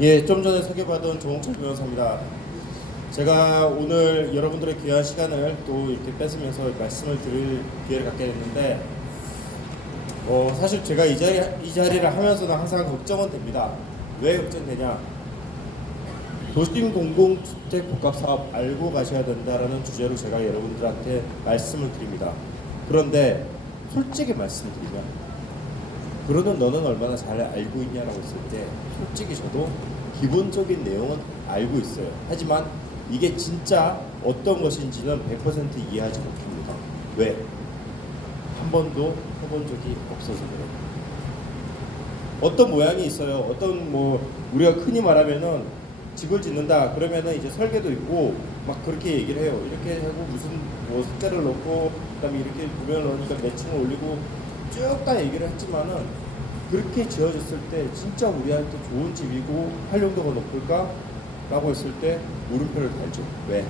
예, 좀 전에 소개받은 조홍철 변호사입니다. 제가 오늘 여러분들의 귀한 시간을 또 이렇게 뺏으면서 말씀을 드릴 기회를 갖게 됐는데, 사실 제가 이 자리를 하면서는 항상 걱정은 됩니다. 왜 걱정되냐? 도심 공공주택 복합 사업 알고 가셔야 된다라는 주제로 제가 여러분들한테 말씀을 드립니다. 그런데 솔직히 말씀드리면, 그러는 너는 얼마나 잘 알고 있냐라고 했을 때 솔직히 저도 기본적인 내용은 알고 있어요. 하지만 이게 진짜 어떤 것인지는 100% 이해하지 못합니다. 왜? 한 번도 해본 적이 없어서 그래요. 어떤 모양이 있어요. 우리가 흔히 말하면은 집을 짓는다 그러면은 이제 설계도 있고 막 그렇게 얘기를 해요. 이렇게 하고 무슨 색깔을 넣고 그다음에 이렇게 구면을 넣으니까 매칭을 올리고 쭉 다 얘기를 했지만은, 그렇게 지어졌을 때 진짜 우리한테 좋은 집이고 활용도가 높을까? 라고 했을 때 물음표를 달죠. 왜?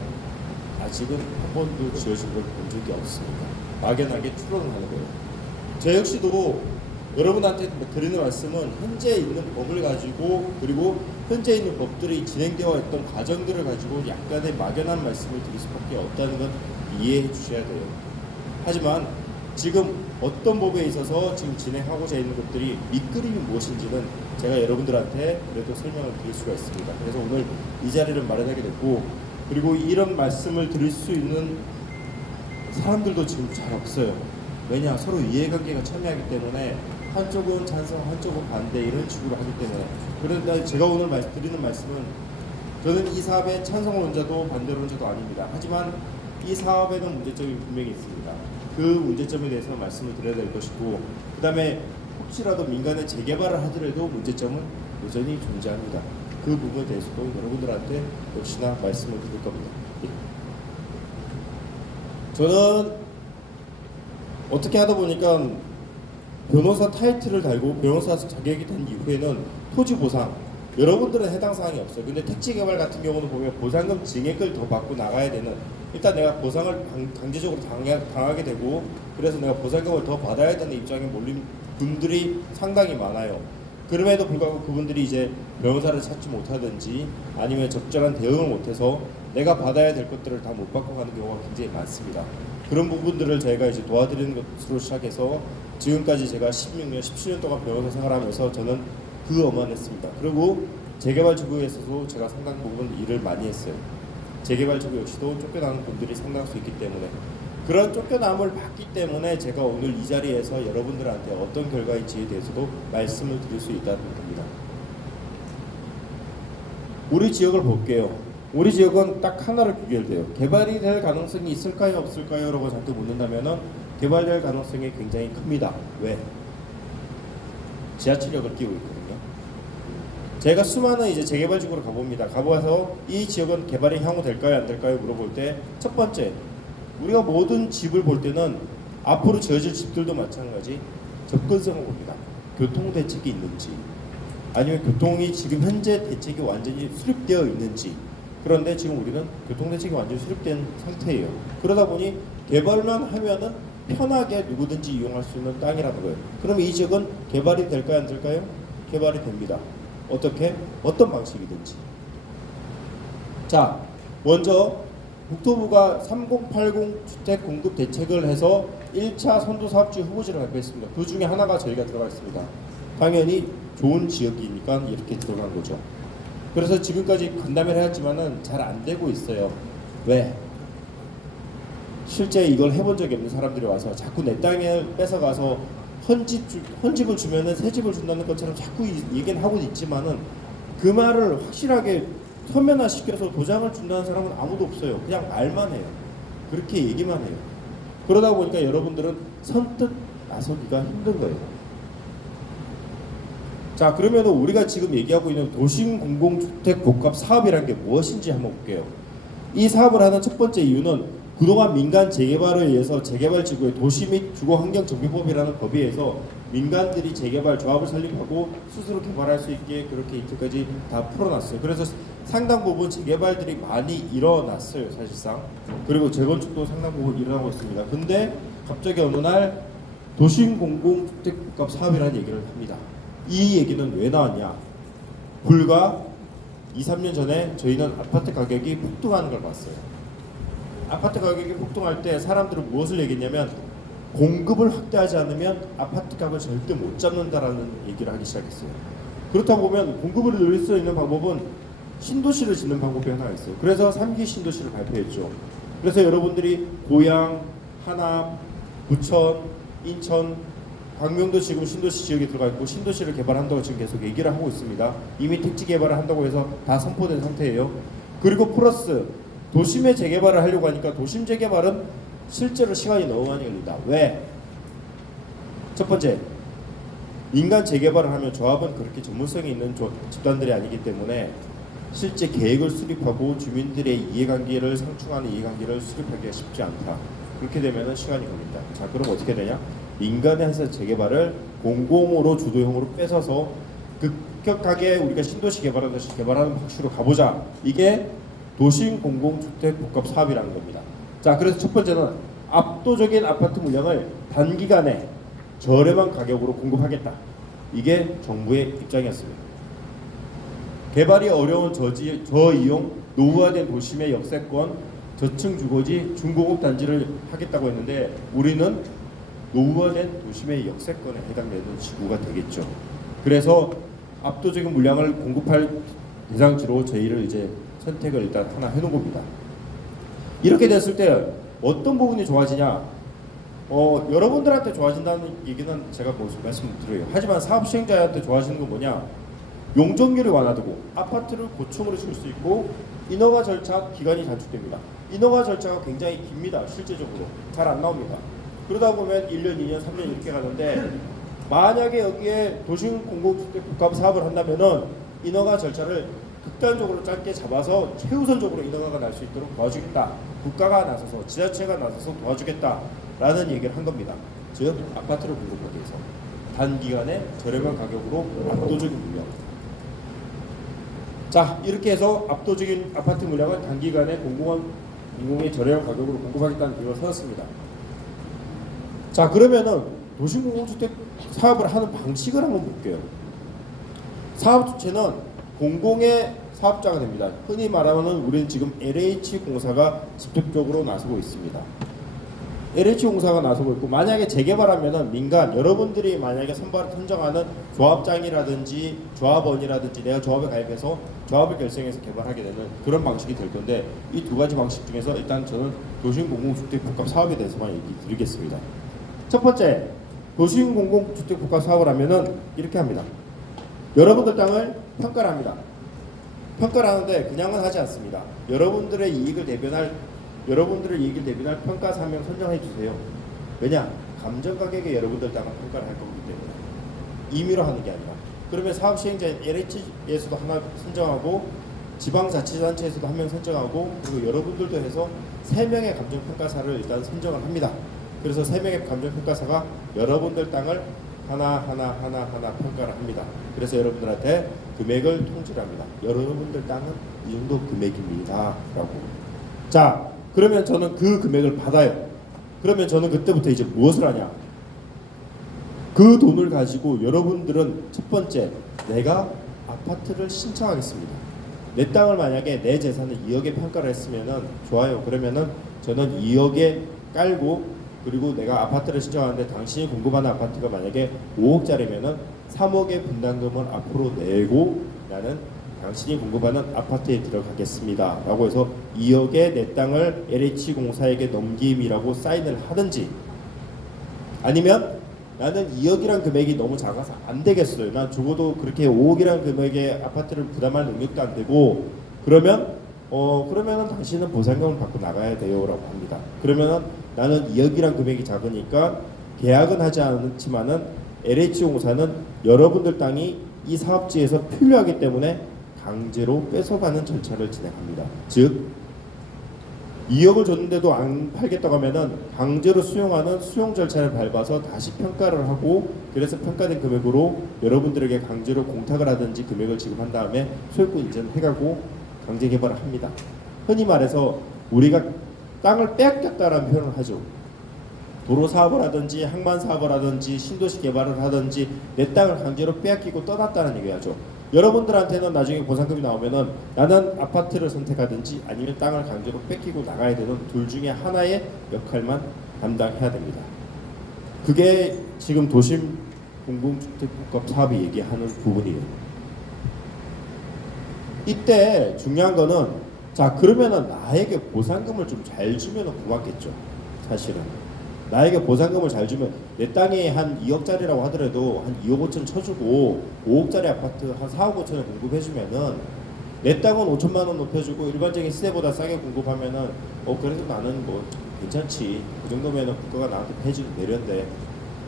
아직은 한 번도 지어진 걸 본 적이 없으니까 막연하게 추론을 하는 거예요. 저 역시도 여러분한테 드리는 말씀은 현재 있는 법을 가지고, 그리고 현재 있는 법들이 진행되어 있던 과정들을 가지고 약간의 막연한 말씀을 드릴 수밖에 없다는 건 이해해 주셔야 돼요. 하지만 지금 어떤 법에 있어서 지금 진행하고자 있는 것들이 밑그림이 무엇인지는 제가 여러분들한테 그래도 설명을 드릴 수가 있습니다. 그래서 오늘 이 자리를 마련하게 됐고, 그리고 이런 말씀을 드릴 수 있는 사람들도 지금 잘 없어요. 왜냐? 서로 이해관계가 첨예하기 때문에 한쪽은 찬성, 한쪽은 반대 이런 식으로 하기 때문에. 그런데 제가 오늘 드리는 말씀은, 저는 이 사업의 찬성론자도 반대론자도 아닙니다. 하지만 이 사업에는 문제점이 분명히 있습니다. 그 문제점에 대해서 말씀을 드려야 될 것이고, 그 다음에 혹시라도 민간에 재개발을 하더라도 문제점은 여전히 존재합니다. 그 부분에 대해서도 여러분들한테 역시나 말씀을 드릴 겁니다. 저는 어떻게 하다 보니까 변호사 타이틀을 달고 변호사 자격이 된 이후에는 토지 보상, 여러분들은 해당 사항이 없어요. 근데 택지 개발 같은 경우는 보면 보상금 증액을 더 받고 나가야 되는, 일단 내가 보상을 강제적으로 당하게 되고, 그래서 내가 보상금을 더 받아야 되는 입장에 몰린 분들이 상당히 많아요. 그럼에도 불구하고 그분들이 이제 변호사를 찾지 못하든지 아니면 적절한 대응을 못해서 내가 받아야 될 것들을 다 못 받고 가는 경우가 굉장히 많습니다. 그런 부분들을 저희가 이제 도와드리는 것으로 시작해서 지금까지 제가 16년, 17년 동안 변호사 생활하면서 저는 그 엄한했습니다. 그리고 재개발 지구에서도 제가 상당 부분 일을 많이 했어요. 재개발 지구 역시도 쫓겨나는 분들이 상당히 수 있기 때문에, 그런 쫓겨남을 받기 때문에 제가 오늘 이 자리에서 여러분들한테 어떤 결과인지에 대해서도 말씀을 드릴 수 있다는 겁니다. 우리 지역을 볼게요. 우리 지역은 딱 하나를 비교해요. 개발이 될 가능성이 있을까요, 없을까요? 라고 자꾸 묻는다면은 개발될 가능성이 굉장히 큽니다. 왜? 지하철역을 끼고 있거든요. 제가 수많은 이제 재개발 지구로 가봅니다. 가봐서 이 지역은 개발이 향후 될까요, 안 될까요? 물어볼 때 첫 번째, 우리가 모든 집을 볼 때는 앞으로 지어질 집들도 마찬가지 접근성을 봅니다. 교통 대책이 있는지, 아니면 교통이 지금 현재 대책이 완전히 수립되어 있는지. 그런데 지금 우리는 교통 대책이 완전히 수립된 상태예요. 그러다 보니 개발만 하면은 편하게 누구든지 이용할 수 있는 땅이라는 거예요. 그러면 이 지역은 개발이 될까요, 안 될까요? 개발이 됩니다. 어떻게? 어떤 방식이든지. 자, 먼저 국토부가 3080 주택 공급 대책을 해서 1차 선도사업지 후보지를 발표했습니다. 그 중에 하나가 저희가 들어가 있습니다. 당연히 좋은 지역이니까 이렇게 들어간 거죠. 그래서 지금까지 간담회를 해왔지만은 잘 안 되고 있어요. 왜? 실제 이걸 해본 적이 없는 사람들이 와서 자꾸 내 땅을 뺏어가서 헌집을 주면은 새 집을 준다는 것처럼 자꾸 얘기는 하고 있지만은, 그 말을 확실하게 서면화시켜서 도장을 준다는 사람은 아무도 없어요. 그냥 말만 해요. 그렇게 얘기만 해요. 그러다 보니까 여러분들은 선뜻 나서기가 힘든 거예요. 자, 그러면 우리가 지금 얘기하고 있는 도심 공공주택 복합 사업이라는 게 무엇인지 한번 볼게요. 이 사업을 하는 첫 번째 이유는, 그동안 민간 재개발에 의해서 재개발 지구의 도시 및 주거환경정비법이라는 법에 의해서 민간들이 재개발 조합을 설립하고 스스로 개발할 수 있게 그렇게 이때까지 다 풀어놨어요. 그래서 상당 부분 재개발들이 많이 일어났어요, 사실상. 그리고 재건축도 상당 부분 일어나고 있습니다. 근데 갑자기 어느 날 도심 공공주택 복합 사업이라는 얘기를 합니다. 이 얘기는 왜 나왔냐? 불과 2, 3년 전에 저희는 아파트 가격이 폭등하는 걸 봤어요. 아파트 가격이 폭등할 때 사람들은 무엇을 얘기했냐면 공급을 확대하지 않으면 아파트 값을 절대 못 잡는다라는 얘기를 하기 시작했어요. 그렇다 보면 공급을 늘릴 수 있는 방법은 신도시를 짓는 방법이 하나 있어요. 그래서 3기 신도시를 발표했죠. 그래서 여러분들이 고양, 하남, 부천, 인천, 광명도 지금 신도시 지역에 들어가 있고 신도시를 개발한다고 지금 계속 얘기를 하고 있습니다. 이미 택지 개발을 한다고 해서 다 선포된 상태예요. 그리고 플러스 도심의 재개발을 하려고 하니까 도심 재개발은 실제로 시간이 너무 많이 걸린다. 왜? 첫 번째, 민간 재개발을 하면 조합은 그렇게 전문성이 있는 집단들이 아니기 때문에 실제 계획을 수립하고 주민들의 이해관계를 상충하는 이해관계를 수립하기가 쉽지 않다. 그렇게 되면 시간이 걸린다. 자, 그럼 어떻게 되냐? 민간의 해서 재개발을 공공으로 주도형으로 뺏어서 급격하게 우리가 신도시 개발하듯이 개발하는 방식으로 가보자. 이게 도심 공공주택 복합 사업이라는 겁니다. 자, 그래서 첫 번째는 압도적인 아파트 물량을 단기간에 저렴한 가격으로 공급하겠다. 이게 정부의 입장이었습니다. 개발이 어려운 저이용 노후화된 도심의 역세권 저층 주거지 중고급 단지를 하겠다고 했는데 우리는 노후화된 도심의 역세권에 해당되는 지구가 되겠죠. 그래서 압도적인 물량을 공급할 대상지로 저희를 이제 선택을 일단 하나 해놓은 겁니다. 이렇게 됐을 때 어떤 부분이 좋아지냐? 여러분들한테 좋아진다는 얘기는 제가 말씀드려요. 하지만 사업 시행자한테 좋아지는 건 뭐냐? 용적률이 완화되고 아파트를 고층으로 줄 수 있고 인허가 절차 기간이 단축됩니다. 인허가 절차가 굉장히 깁니다. 실제적으로 잘 안 나옵니다. 그러다 보면 1년, 2년, 3년 이렇게 가는데 만약에 여기에 도심 공공주택 복합 사업을 한다면은 인허가 절차를 극단적으로 짧게 잡아서 최우선적으로 인허가가 날 수 있도록 도와주겠다. 국가가 나서서 지자체가 나서서 도와주겠다라는 얘기를 한 겁니다. 즉 아파트를 공급하기 위해서 단기간에 저렴한 가격으로 압도적인 물량. 자, 이렇게 해서 압도적인 아파트 물량을 단기간에 공공의 저렴한 가격으로 공급하겠다는 계획을 세웠습니다. 자, 그러면은 도심공공주택 사업을 하는 방식을 한번 볼게요. 사업 주체는 공공의 사업자가 됩니다. 흔히 말하면 우리는 지금 LH공사가 직접적으로 나서고 있습니다. LH공사가 나서고 있고 만약에 재개발하면은 민간 여러분들이 만약에 선정하는 조합장이라든지 조합원이라든지 내가 조합에 가입해서 조합을 결성해서 개발하게 되는 그런 방식이 될 건데 이 두 가지 방식 중에서 일단 저는 도심공공주택 복합 사업에 대해서만 얘기 드리겠습니다. 첫 번째, 도심공공주택 복합 사업을 하면은 이렇게 합니다. 여러분들 땅을 평가를 합니다. 평가를 하는데 그냥은 하지 않습니다. 여러분들의 이익을 대변할 평가사 한 명 선정해 주세요. 왜냐? 감정 가격에 여러분들 땅을 평가를 할 거기 때문에 임의로 하는 게 아니라. 그러면 사업 시행자인 LH에서도 하나 선정하고 지방자치단체에서도 한 명 선정하고 그리고 여러분들도 해서 3명의 감정평가사를 일단 선정을 합니다. 그래서 3명의 감정평가사가 여러분들 땅을 하나하나 평가를 합니다. 그래서 여러분들한테 금액을 통지를 합니다. 여러분들 땅은 이 정도 금액입니다 라고. 자, 그러면 저는 그 금액을 받아요. 그러면 저는 그때부터 이제 무엇을 하냐? 그 돈을 가지고 여러분들은 첫 번째, 내가 아파트를 신청하겠습니다. 내 땅을 만약에 내 재산을 2억에 평가를 했으면은 좋아요. 그러면은 저는 2억에 깔고 그리고 내가 아파트를 신청하는데 당신이 공급하는 아파트가 만약에 5억짜리면은 3억의 분담금을 앞으로 내고 나는 당신이 공급하는 아파트에 들어가겠습니다 라고 해서 2억의 내 땅을 LH공사에게 넘김이라고 사인을 하든지 아니면 나는 2억이란 금액이 너무 작아서 안 되겠어요. 난 적어도 그렇게 5억이란 금액의 아파트를 부담할 능력도 안 되고 그러면은 당신은 보상금을 받고 나가야 돼요 라고 합니다. 그러면은 나는 2억이란 금액이 작으니까 계약은 하지 않지만은 LH공사는 여러분들 땅이 이 사업지에서 필요하기 때문에 강제로 뺏어가는 절차를 진행합니다. 즉 2억을 줬는데도 안 팔겠다고 하면은 강제로 수용하는 수용 절차를 밟아서 다시 평가를 하고 그래서 평가된 금액으로 여러분들에게 강제로 공탁을 하든지 금액을 지급한 다음에 소유권 이전을 해가고 강제 개발을 합니다. 흔히 말해서 우리가 땅을 빼앗겼다라는 표현을 하죠. 도로 사업을 하든지 항만 사업을 하든지 신도시 개발을 하든지 내 땅을 강제로 빼앗기고 떠났다는 얘기하죠. 여러분들한테는 나중에 보상금이 나오면은 나는 아파트를 선택하든지 아니면 땅을 강제로 뺏기고 나가야 되는 둘 중에 하나의 역할만 담당해야 됩니다. 그게 지금 도심 공공주택복합 사업이 얘기하는 부분이에요. 이때 중요한 거는 자 그러면은 나에게 보상금을 좀 잘 주면은 고맙겠죠. 사실은 나에게 보상금을 잘 주면 내 땅이 한 2억짜리라고 하더라도 한 2억 5천 쳐주고 5억짜리 아파트 한 4억 5천에 공급해주면은 내 땅은 5천만 원 높여주고 일반적인 시세보다 싸게 공급하면은 그래도 나는 뭐 괜찮지 그 정도면은 국가가 나한테 해주는 배려인데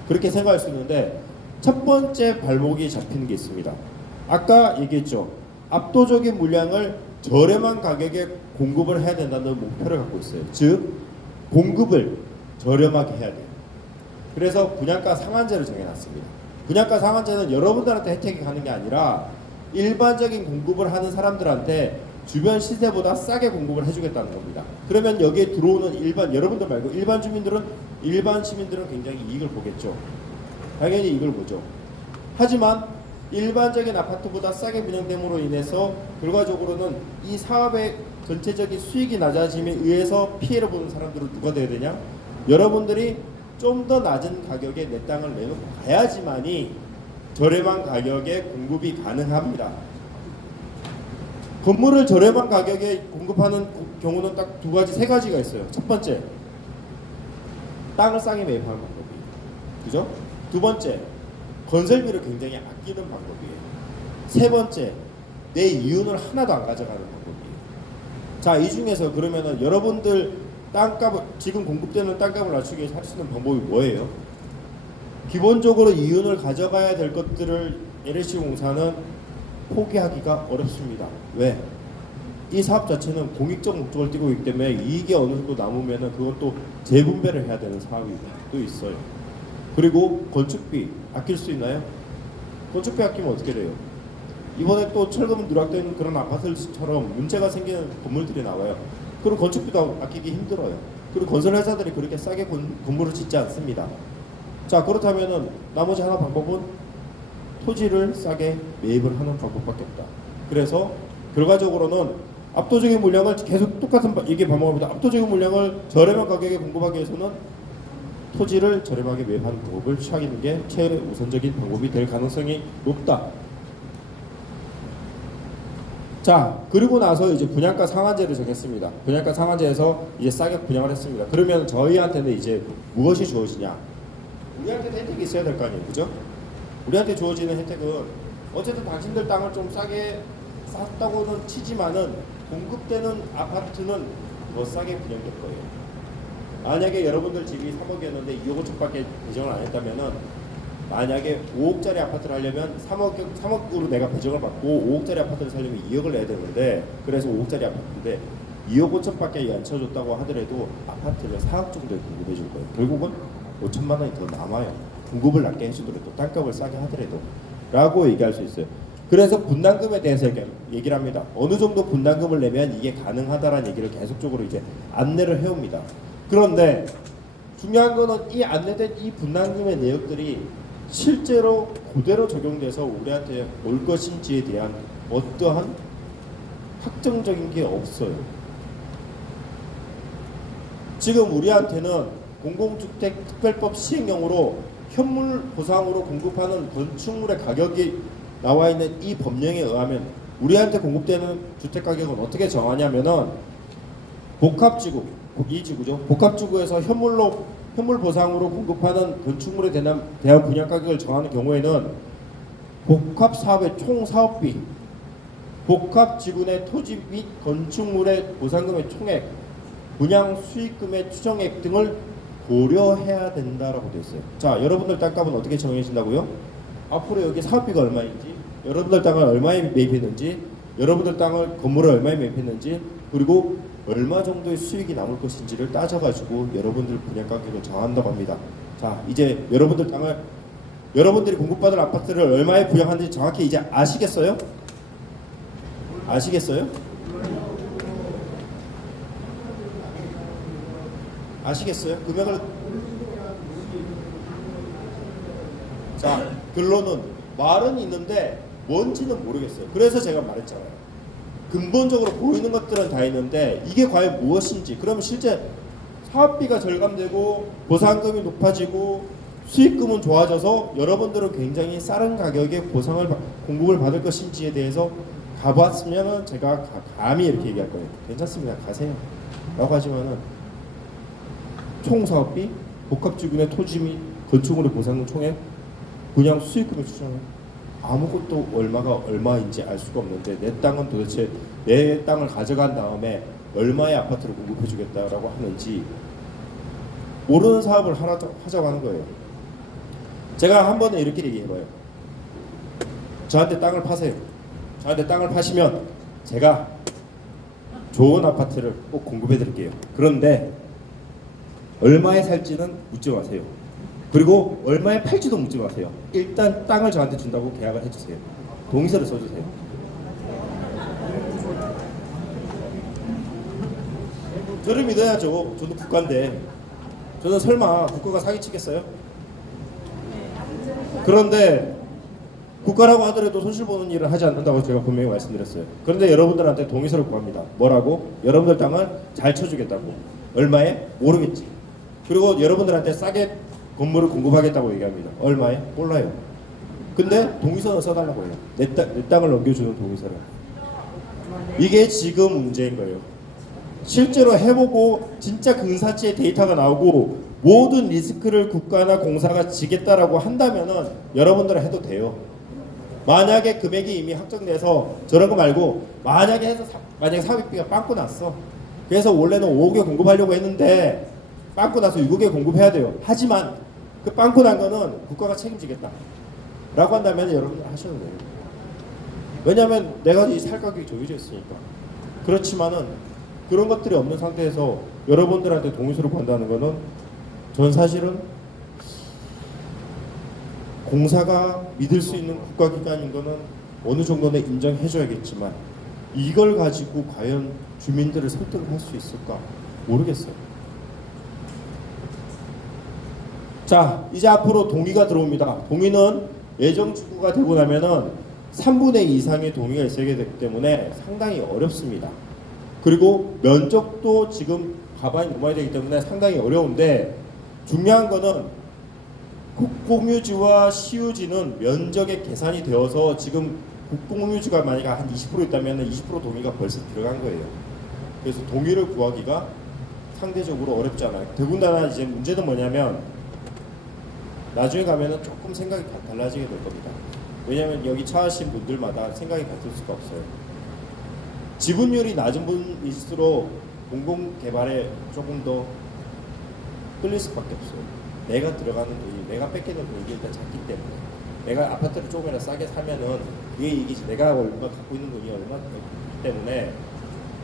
그렇게 생각할 수 있는데 첫 번째 발목이 잡히는 게 있습니다. 아까 얘기했죠. 압도적인 물량을 저렴한 가격에 공급을 해야 된다는 목표를 갖고 있어요. 즉 공급을 저렴하게 해야 돼요. 그래서 분양가 상한제를 정해놨습니다. 분양가 상한제는 여러분들한테 혜택이 가는 게 아니라 일반적인 공급을 하는 사람들한테 주변 시세보다 싸게 공급을 해주겠다는 겁니다. 그러면 여기에 들어오는 여러분들 말고 일반 시민들은 굉장히 이익을 보겠죠. 당연히 이걸 보죠. 하지만 일반적인 아파트보다 싸게 분양됨으로 인해서 결과적으로는 이 사업의 전체적인 수익이 낮아짐에 의해서 피해를 보는 사람들은 누가 되어야 되냐? 여러분들이 좀 더 낮은 가격에 내 땅을 내놓고 가야지만이 저렴한 가격에 공급이 가능합니다. 건물을 저렴한 가격에 공급하는 경우는 딱 세 가지가 있어요. 첫 번째, 땅을 싸게 매입하는 방법이에요. 그죠? 두 번째, 건설비를 굉장히 아끼는 방법이에요. 세 번째, 내 이윤을 하나도 안 가져가는 방법이에요. 자, 이 중에서 그러면은 여러분들 땅값을 지금 공급되는 땅값을 낮추기 위해서 할 수 있는 방법이 뭐예요? 기본적으로 이윤을 가져가야 될 것들을 LH공사는 포기하기가 어렵습니다. 왜? 이 사업 자체는 공익적 목적을 띠고 있기 때문에 이익이 어느 정도 남으면은 그것도 재분배를 해야 되는 사업이 또 있어요. 그리고 건축비 아낄 수 있나요? 건축비 아끼면 어떻게 돼요? 이번에 또 철거문 누락된 그런 아파트처럼 문제가 생기는 건물들이 나와요. 그리고 건축비도 아끼기 힘들어요. 그리고 건설회사들이 그렇게 싸게 건물을 짓지 않습니다. 자 그렇다면은 나머지 하나 방법은 토지를 싸게 매입을 하는 방법밖에 없다. 그래서 결과적으로는 압도적인 물량을 계속 똑같은 이게 방법입니다. 압도적인 물량을 저렴한 가격에 공급하기 위해서는 토지를 저렴하게 매입하는 방법을 취하는 게 최우선적인 방법이 될 가능성이 높다. 자 그리고 나서 이제 분양가 상한제를 정했습니다. 분양가 상한제에서 이제 싸게 분양을 했습니다. 그러면 저희한테는 이제 무엇이 주어지냐? 우리한테 혜택이 있어야 될 거 아니에요, 그죠? 우리한테 주어지는 혜택은 어쨌든 당신들 땅을 좀 싸게 샀다고는 치지만은 공급되는 아파트는 더 싸게 분양될 거예요. 만약에 여러분들 집이 3억이었는데 2억 5천밖에 배정을 안 했다면은 만약에 5억짜리 아파트를 하려면 3억으로 내가 배정을 받고 5억짜리 아파트를 살려면 2억을 내야 되는데 그래서 5억짜리 아파트인데 2억 5천밖에 안 쳐줬다고 하더라도 아파트를 4억 정도에 공급해 줄 거예요. 결국은 5천만 원이 더 남아요. 공급을 낮게 해주더라도 땅값을 싸게 하더라도 라고 얘기할 수 있어요. 그래서 분담금에 대해서 얘기를 합니다. 어느 정도 분담금을 내면 이게 가능하다라는 얘기를 계속적으로 이제 안내를 해옵니다. 그런데 중요한 거는 이 안내된 이 분담금의 내역들이 실제로 그대로 적용돼서 우리한테 올 것인지에 대한 어떠한 확정적인 게 없어요. 지금 우리한테는 공공주택특별법 시행령으로 현물 보상으로 공급하는 건축물의 가격이 나와 있는 이 법령에 의하면 우리한테 공급되는 주택 가격은 어떻게 정하냐면은 복합지구, 이 지구죠. 복합지구에서 현물 보상으로 공급하는 건축물에 대한 분양 가격을 정하는 경우에는 복합 사업의 총 사업비, 복합 지구 내 토지 및 건축물의 보상금의 총액, 분양 수익금의 추정액 등을 고려해야 된다라고 되어 있어요. 자, 여러분들 땅값은 어떻게 정해진다고요? 앞으로 여기 사업비가 얼마인지, 여러분들 땅을 얼마에 매입했는지, 여러분들 땅을 건물을 얼마에 매입했는지, 그리고 얼마 정도의 수익이 남을 것인지를 따져가지고 여러분들 분양 가격을 정한다고 합니다. 자, 이제 여러분들 땅을 여러분들이 공급받을 아파트를 얼마에 분양하는지 정확히 이제 아시겠어요? 아시겠어요? 아시겠어요? 금액을 자, 결론은 말은 있는데 뭔지는 모르겠어요. 그래서 제가 말했잖아요. 근본적으로 보이는 것들은 다 있는데 이게 과연 무엇인지, 그러면 실제 사업비가 절감되고 보상금이 높아지고 수익금은 좋아져서 여러분들은 굉장히 싼 가격에 공급을 받을 것인지에 대해서 가봤으면 제가 감히 이렇게 얘기할 거예요. 괜찮습니다. 가세요. 라고 하지만은 총 사업비, 복합지구의 토지 및 건축물의 보상금 총액, 그냥 수익금을 추정해 아무것도 얼마인지 알 수가 없는데 내 땅은 도대체 내 땅을 가져간 다음에 얼마의 아파트를 공급해 주겠다라고 하는지 모르는 사업을 하자고 하는 거예요. 제가 한 번은 이렇게 얘기해봐요. 저한테 땅을 파세요. 저한테 땅을 파시면 제가 좋은 아파트를 꼭 공급해 드릴게요. 그런데 얼마에 살지는 묻지 마세요. 그리고 얼마에 팔지도 묻지 마세요. 일단 땅을 저한테 준다고 계약을 해주세요. 동의서를 써주세요. 저를 믿어야죠. 저도 국가인데. 저는 설마 국가가 사기치겠어요? 그런데 국가라고 하더라도 손실 보는 일을 하지 않는다고 제가 분명히 말씀드렸어요. 그런데 여러분들한테 동의서를 구합니다. 뭐라고? 여러분들 땅을 잘 쳐주겠다고. 얼마에? 모르겠지. 그리고 여러분들한테 싸게 건물을 공급하겠다고 얘기합니다. 얼마에? 몰라요. 근데 동의서를 써달라고 해요. 내 땅을 넘겨주는 동의서를. 이게 지금 문제인 거예요. 실제로 해보고 진짜 근사치의 데이터가 나오고 모든 리스크를 국가나 공사가 지겠다라고 한다면은 여러분들은 해도 돼요. 만약에 금액이 이미 확정돼서 저런 거 말고 만약에 해서 만약에 사업비가 빵꾸 났어. 그래서 원래는 5억에 공급하려고 했는데 빵꾸 나서 6억에 공급해야 돼요. 하지만 그 빵꾸 난 거는 국가가 책임지겠다 라고 한다면 여러분들 하셔도 돼요. 왜냐하면 내가 이 살 가격이 정해져 있으니까. 그렇지만은 그런 것들이 없는 상태에서 여러분들한테 동의서를 구한다는 거는 전 사실은 공사가 믿을 수 있는 국가기관인 거는 어느 정도는 인정해줘야겠지만 이걸 가지고 과연 주민들을 설득을 할 수 있을까 모르겠어요. 자, 이제 앞으로 동의가 들어옵니다. 동의는 예정지구가 되고 나면은 3분의 2 이상의 동의가 있어야 되기 때문에 상당히 어렵습니다. 그리고 면적도 지금 가반이 넘어야 되기 때문에 상당히 어려운데 중요한 거는 국공유지와 시유지는 면적에 계산이 되어서 지금 국공유지가 만약에 한 20% 있다면 20% 동의가 벌써 들어간 거예요. 그래서 동의를 구하기가 상대적으로 어렵잖아요. 더군다나 이제 문제는 뭐냐면 나중에 가면은 조금 생각이 달라지게 될 겁니다. 왜냐하면 여기 차하신 분들마다 생각이 같을 수가 없어요. 지분율이 낮은 분일수록 공공개발에 조금 더 끌릴 수밖에 없어요. 내가 들어가는 돈이, 내가 뺏기는 돈이 일단 작기 때문에 내가 아파트를 조금이라도 싸게 사면은 그게 이기지. 내가 얼마 갖고 있는 돈이 얼마 되기 때문에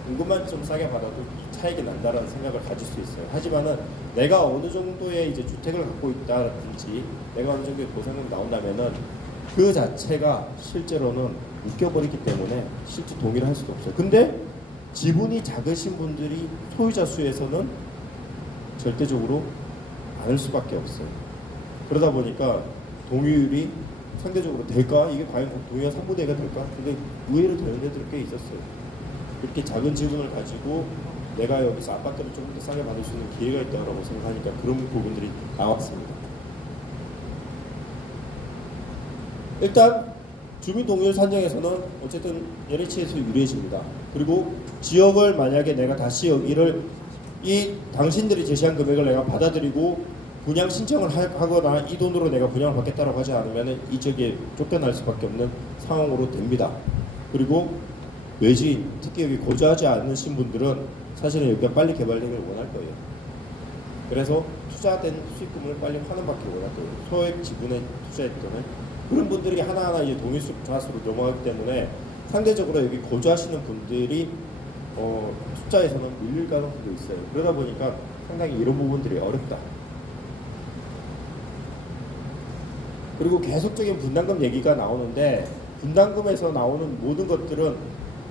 공급만 좀 싸게 받아도 차익이 난다라는 생각을 가질 수 있어요. 하지만은 내가 어느 정도의 이제 주택을 갖고 있다든지 내가 어느 정도의 보상금 나온다면은 그 자체가 실제로는 묶여버리기 때문에 실제 동의를 할 수도 없어요. 근데 지분이 작으신 분들이 소유자 수에서는 절대적으로 많을 수밖에 없어요. 그러다 보니까 동의율이 상대적으로 될까? 이게 과연 동의가 3분의 1가 될까? 근데 의외로 되는 데들 꽤 있었어요. 이렇게 작은 지분을 가지고 내가 여기서 아파트를 조금 더 싸게 받을 수 있는 기회가 있다고 생각하니까 그런 부분들이 나왔습니다. 일단 주민 동의를 산정해서는 어쨌든 LH에서 유리해집니다. 그리고 지역을 만약에 내가 다시 여기를 이 당신들이 제시한 금액을 내가 받아들이고 분양 신청을 하거나 이 돈으로 내가 분양을 받겠다고 하지 않으면 이 지역에 쫓겨날 수밖에 없는 상황으로 됩니다. 그리고 외지인, 특히 여기 거주하지 않으신 분들은 사실은 여기가 빨리 개발되길 원할 거예요. 그래서 투자된 수익금을 빨리 환원받기를 원할 거예요. 소액 지분에 투자했던 그런 분들이 하나하나 이제 동의수 좌수로 넘어가기 때문에 상대적으로 여기 거주하시는 분들이 숫자에서는 밀릴 가능성도 있어요. 그러다 보니까 상당히 이런 부분들이 어렵다. 그리고 계속적인 분담금 얘기가 나오는데 분담금에서 나오는 모든 것들은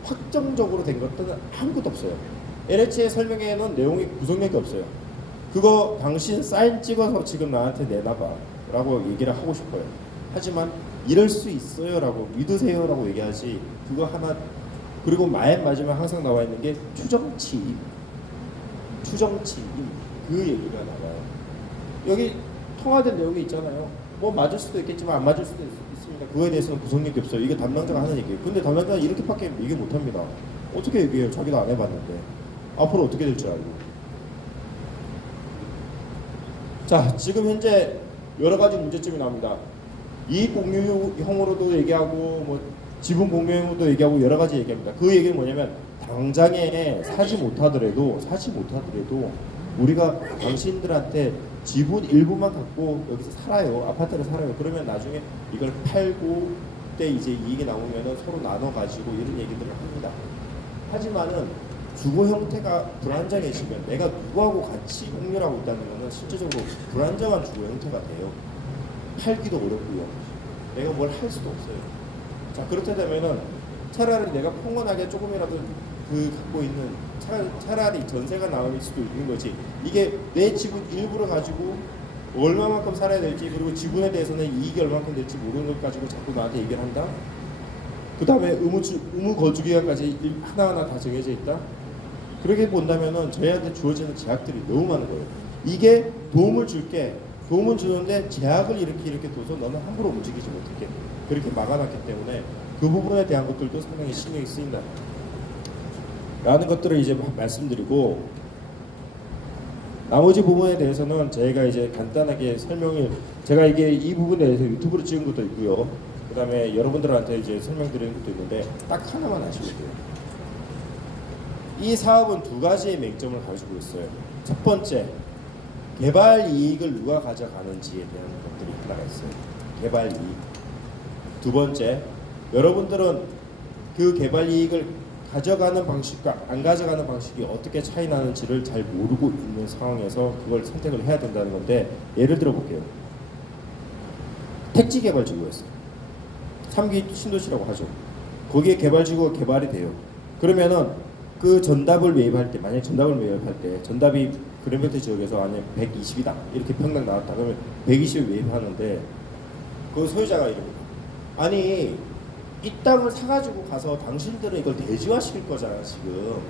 확정적으로 된 것들은 아무것도 없어요. LH의 설명에는 내용이 구성력이 없어요. 그거 당신 사인 찍어서 지금 나한테 내놔봐 라고 얘기를 하고 싶어요. 하지만 이럴 수 있어요라고 믿으세요라고 얘기하지. 그거 하나. 그리고 맨 마지막 항상 나와 있는 게 추정치임. 추정치임 그 얘기가 나와요. 여기 통화된 내용이 있잖아요. 뭐 맞을 수도 있겠지만 안 맞을 수도 있습니다. 그거에 대해서는 구속력이 없어요. 이게 담당자가 하는 얘기예요. 근데 담당자는 이렇게밖에 얘기 못합니다. 어떻게 얘기해요? 자기도 안 해봤는데. 앞으로 어떻게 될 줄 알고. 자, 지금 현재 여러 가지 문제점이 나옵니다. 이익 공유형으로도 얘기하고 뭐 지분 공유형으로도 얘기하고 여러 가지 얘기합니다. 그 얘기는 뭐냐면 당장에 사지 못하더라도 우리가 당신들한테 지분 일부만 갖고 여기서 살아요. 아파트를 살아요. 그러면 나중에 이걸 팔고 그때 이제 이익이 나오면은 서로 나눠 가지고 이런 얘기들을 합니다. 하지만은 주거 형태가 불안정해지면 내가 누구하고 같이 공유하고 있다는 것은 실제적으로 불안정한 주거 형태가 돼요. 팔기도 어렵고요. 내가 뭘 할 수도 없어요. 자, 그렇게 되면은 차라리 내가 평온하게 조금이라도 그 갖고 있는 차라리 전세가 나올 수도 있는 거지. 이게 내 지분 일부를 가지고 얼마만큼 살아야 될지, 그리고 지분에 대해서는 이익이 얼마만큼 될지 모르는 것 가지고 자꾸 나한테 얘기를 한다. 그 다음에 의무 거주 기간까지 하나하나 다 정해져 있다. 그렇게 본다면은 저희한테 주어지는 제약들이 너무 많은 거예요. 이게 도움을 주는데 제약을 이렇게 둬서 너는 함부로 움직이지 못하게 그렇게 막아놨기 때문에 그 부분에 대한 것들도 상당히 신경이 쓰인다 라는 것들을 이제 말씀드리고, 나머지 부분에 대해서는 저희가 이제 간단하게 제가 이게 이 부분에 대해서 유튜브로 찍은 것도 있고요. 그 다음에 여러분들한테 이제 설명드리는 것도 있는데 딱 하나만 아시면 돼요. 이 사업은 두 가지의 맹점을 가지고 있어요. 첫 번째, 개발 이익을 누가 가져가는지에 대한 것들이 하나가 있어요. 개발 이익. 두 번째, 여러분들은 그 개발 이익을 가져가는 방식과 안 가져가는 방식이 어떻게 차이 나는지를 잘 모르고 있는 상황에서 그걸 선택을 해야 된다는 건데, 예를 들어 볼게요. 택지개발지구였어요. 3기 신도시라고 하죠. 거기에 개발지구가 개발이 돼요. 그러면은 그 전답을 매입할 때, 만약 전답을 매입할 때 전답이 그린벨트 지역에서 만약 120이다 이렇게 평당 나왔다 그러면 120을 매입하는데 그 소유자가 이럽니다. 아니 이 땅을 사가지고 가서 당신들은 이걸 대지화시킬 거잖아 지금.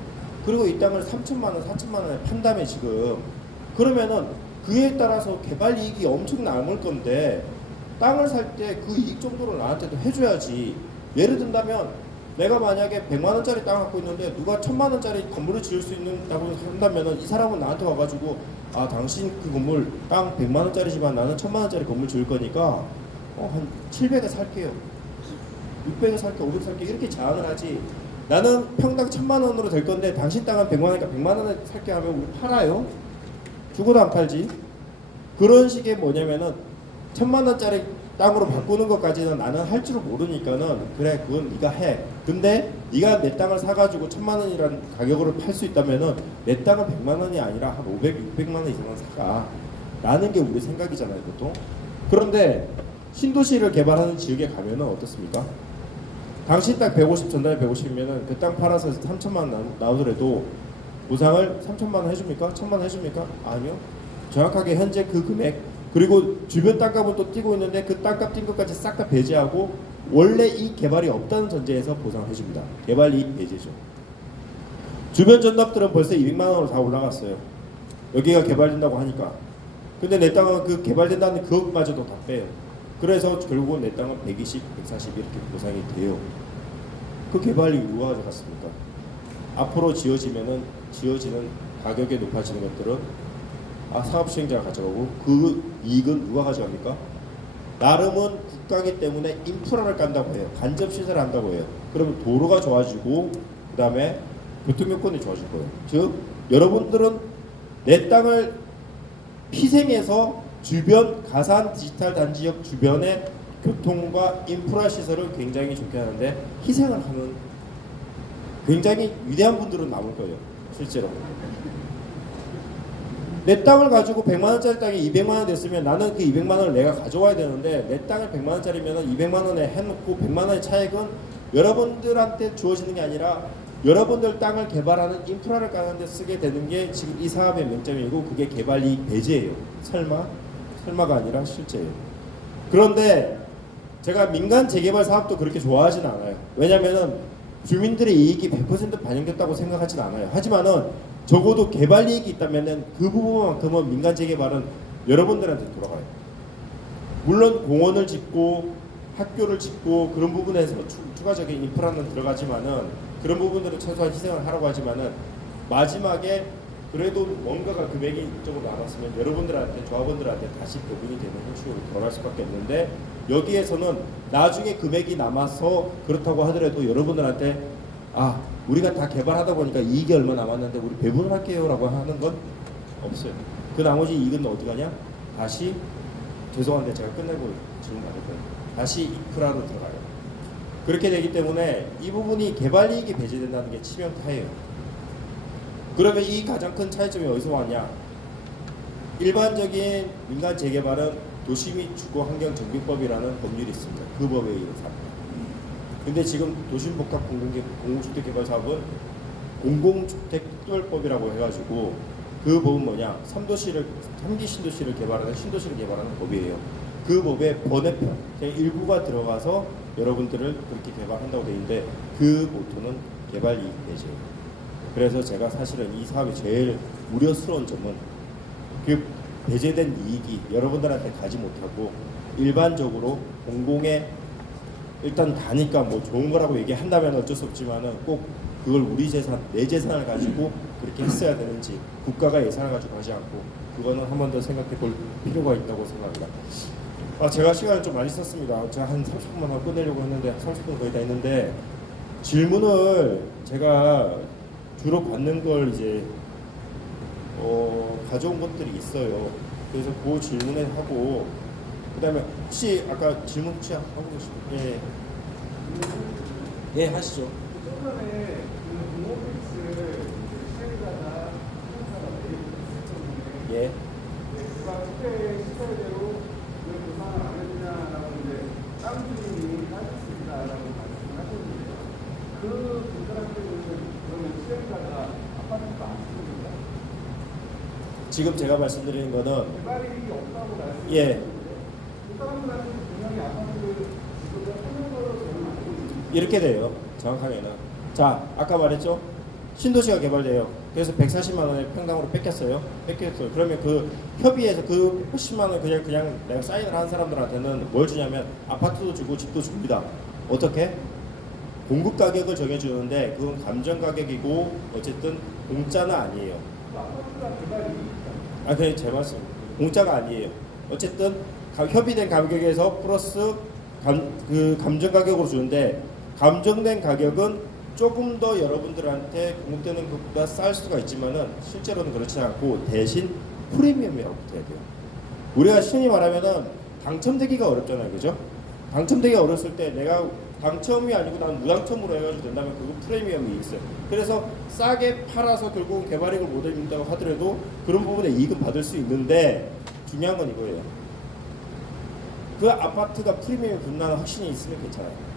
그리고 이 땅을 3천만 원, 4천만 원에 판다며 지금. 그러면은 그에 따라서 개발 이익이 엄청 남을 건데 땅을 살 때 그 이익 정도를 나한테도 해줘야지. 예를 든다면 내가 만약에 100만 원짜리 땅 갖고 있는데 누가 1000만 원짜리 건물을 지을 수 있다고 한다면은 이 사람은 나한테 와가지고 아 당신 그 건물 땅 100만 원짜리지만 나는 1000만 원짜리 건물 지을 거니까 한 700에 살게요. 600에 살게, 500에 살게 이렇게 제안을 하지. 나는 평당 1000만 원으로 될 건데 당신 땅은 100만 원이니까 100만 원에 살게 하면 우리 팔아요? 죽어도 안 팔지. 그런 식의 뭐냐면은 1000만 원짜리 땅으로 바꾸는 것까지는 나는 할 줄을 모르니까는 그래 그건 네가 해. 근데 네가 내 땅을 사가지고 1000만 원이라는 가격으로 팔 수 있다면은 내 땅은 100만 원이 아니라 한 500, 600만 원 이상은 사가. 라는 게 우리 생각이잖아요 보통. 그런데 신도시를 개발하는 지역에 가면은 어떻습니까? 당신 땅 150, 전달이 150이면은 그 땅 팔아서 3천만 원 나오더라도 보상을 3천만 원 해줍니까? 1000만 원 해줍니까? 아니요. 정확하게 현재 그 금액 그리고 주변 땅값은 또 뛰고 있는데 그 땅값 뛴 것까지 싹 다 배제하고 원래 이 개발이 없다는 전제에서 보상해줍니다. 개발 이익 배제죠. 주변 전납들은 벌써 200만 원으로 다 올라갔어요. 여기가 개발된다고 하니까. 근데 내 땅은 그 개발된다는 그것마저도 다 빼요. 그래서 결국은 내 땅은 120, 140 이렇게 보상이 돼요. 그 개발이 누가 가져갔습니까? 앞으로 지어지는 가격이 높아지는 것들은 사업 시행자가 가져가고 그 이익은 누가 가져갑니까? 나름은 국가기 때문에 인프라를 깐다고 해요. 간접 시설을 한다고 해요. 그러면 도로가 좋아지고 그 다음에 교통여건이 좋아질 거예요. 즉 여러분들은 내 땅을 희생해서 주변 가산 디지털 단지역 주변의 교통과 인프라 시설을 굉장히 좋게 하는데 희생을 하는 굉장히 위대한 분들은 남을 거예요. 실제로. 내 땅을 가지고 100만 원짜리 땅이 200만 원 됐으면 나는 그 200만 원을 내가 가져와야 되는데 내 땅을 100만 원짜리면 200만 원에 해놓고 100만 원의 차익은 여러분들한테 주어지는 게 아니라 여러분들 땅을 개발하는 인프라를 까는 데 쓰게 되는 게 지금 이 사업의 맹점이고 그게 개발 이익 배제예요. 설마가 아니라 실제예요. 그런데 제가 민간 재개발 사업도 그렇게 좋아하진 않아요. 왜냐면은 주민들의 이익이 100% 반영됐다고 생각하진 않아요. 하지만은 적어도 개발 이익이 있다면은 그 부분만큼은 민간 재개발은 여러분들한테 돌아가요. 물론 공원을 짓고 학교를 짓고 그런 부분에서 추가적인 인프라는 들어가지만은 그런 부분들은 최소한 희생을 하라고 하지만은 마지막에 그래도 뭔가가 금액이 이쪽으로 나왔으면 여러분들한테 조합원들한테 다시 배분이 되는 형식으로 돌아갈 수밖에 없는데 여기에서는 나중에 금액이 남아서 그렇다고 하더라도 여러분들한테 아 우리가 다 개발하다 보니까 이익이 얼마 남았는데 우리 배분을 할게요라고 하는 건 없어요. 그 나머지 이익은 어디 가냐? 다시 죄송한데 제가 끝내고 질문 받을 거예요. 다시 인프라로 들어가요. 그렇게 되기 때문에 이 부분이 개발 이익이 배제된다는 게 치명타예요. 그러면 이 가장 큰 차이점이 어디서 왔냐? 일반적인 민간 재개발은 도시 및 주거 환경 정비법이라는 법률이 있습니다. 그 법에 의해서 합니다. 근데 지금 도심복합 공공주택 개발 사업은 공공주택 특별법이라고 해가지고 그 법은 뭐냐? 3기 신도시를 개발하는 신도시를 개발하는 법이에요. 그 법의 번외편 그냥 일부가 들어가서 여러분들을 그렇게 개발한다고 되어 있는데 그 모토는 개발 이익 배제예요. 그래서 제가 사실은 이 사업이 제일 우려스러운 점은 그 배제된 이익이 여러분들한테 가지 못하고 일반적으로 공공에 일단 가니까 뭐 좋은 거라고 얘기한다면 어쩔 수 없지만은 꼭 그걸 우리 재산, 내 재산을 가지고 그렇게 했어야 되는지 국가가 예산을 가지고 하지 않고 그거는 한 번 더 생각해 볼 필요가 있다고 생각합니다. 제가 시간을 좀 많이 썼습니다. 제가 한 30분만 하고 끝내려고 했는데 30분 거의 다 했는데 질문을 제가 주로 받는 걸 이제 가져온 것들이 있어요. 그래서 그 질문에 하고 그다음에 혹시 아까 질문 혹시 하고 계시면 예 하시죠. 최근에 그 공오픽스를 시행자가 행사가 내리고 예. 그가 그때 시설대로 왜 보상을 안 했느냐라고 이제 땅 주인이 따졌습니다라고 말씀을 하셨는데요. 그 분들한테는 그러면 시행자가 아파트가 안 쓰는가? 지금 제가 말씀드리는 거는 개발 이익이 없다고 말씀을 예. 하셨는데 그 사람들한테 분명히 아파트를 지금 하는 걸로 저는 알고 있습니다. 이렇게 돼요. 정확하게는. 자, 아까 말했죠. 신도시가 개발돼요. 그래서 140만 원에 평당으로 뺏겼어요. 그러면 그 협의해서 그 180만 원 그냥 내가 사인을 한 사람들한테는 뭘 주냐면 아파트도 주고 집도 줍니다. 어떻게? 공급 가격을 정해주는데 그건 감정 가격이고 어쨌든 공짜는 아니에요. 아파트가 개발 이익이다. 그게 제 말씀. 공짜가 아니에요. 어쨌든 협의된 가격에서 플러스 감정 가격으로 주는데 감정된 가격은 조금 더 여러분들한테 공급되는 것보다 쌀 수가 있지만은 실제로는 그렇지 않고 대신 프리미엄이라고 붙어야 돼요. 우리가 신이 말하면은 당첨되기가 어렵잖아요, 그죠? 당첨되기가 어렸을 때 내가 당첨이 아니고 난 무당첨으로 해가지고 된다면 그거 프리미엄이 있어요. 그래서 싸게 팔아서 결국 개발이익을 못 얻는다고 하더라도 그런 부분에 이익은 받을 수 있는데 중요한 건 이거예요. 그 아파트가 프리미엄이 붙는다는 확신이 있으면 괜찮아요.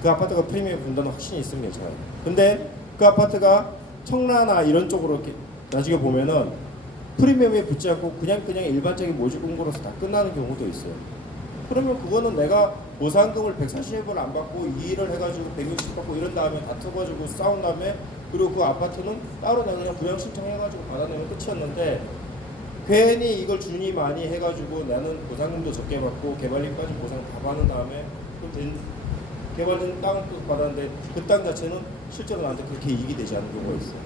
그 아파트가 프리미엄 분다는 확신이 있으면 괜찮아요. 근데 그 아파트가 청라나 이런 쪽으로 이렇게 나중에 보면은 프리미엄에 붙지 않고 그냥 일반적인 모집 공고로서 다 끝나는 경우도 있어요. 그러면 그거는 내가 보상금을 140억을 안 받고 2일을 해가지고 160 받고 이런 다음에 다퉈가지고 싸운 다음에 그리고 그 아파트는 따로 내가 그냥 부양 신청해가지고 받아내면 끝이었는데 괜히 이걸 준이 많이 해가지고 나는 보상금도 적게 받고 개발료까지 보상 다 받은 다음에 개발된 땅을 또 받았는데 그 땅 자체는 실제로 나한테 그렇게 이익이 되지 않는 경우가 있어요.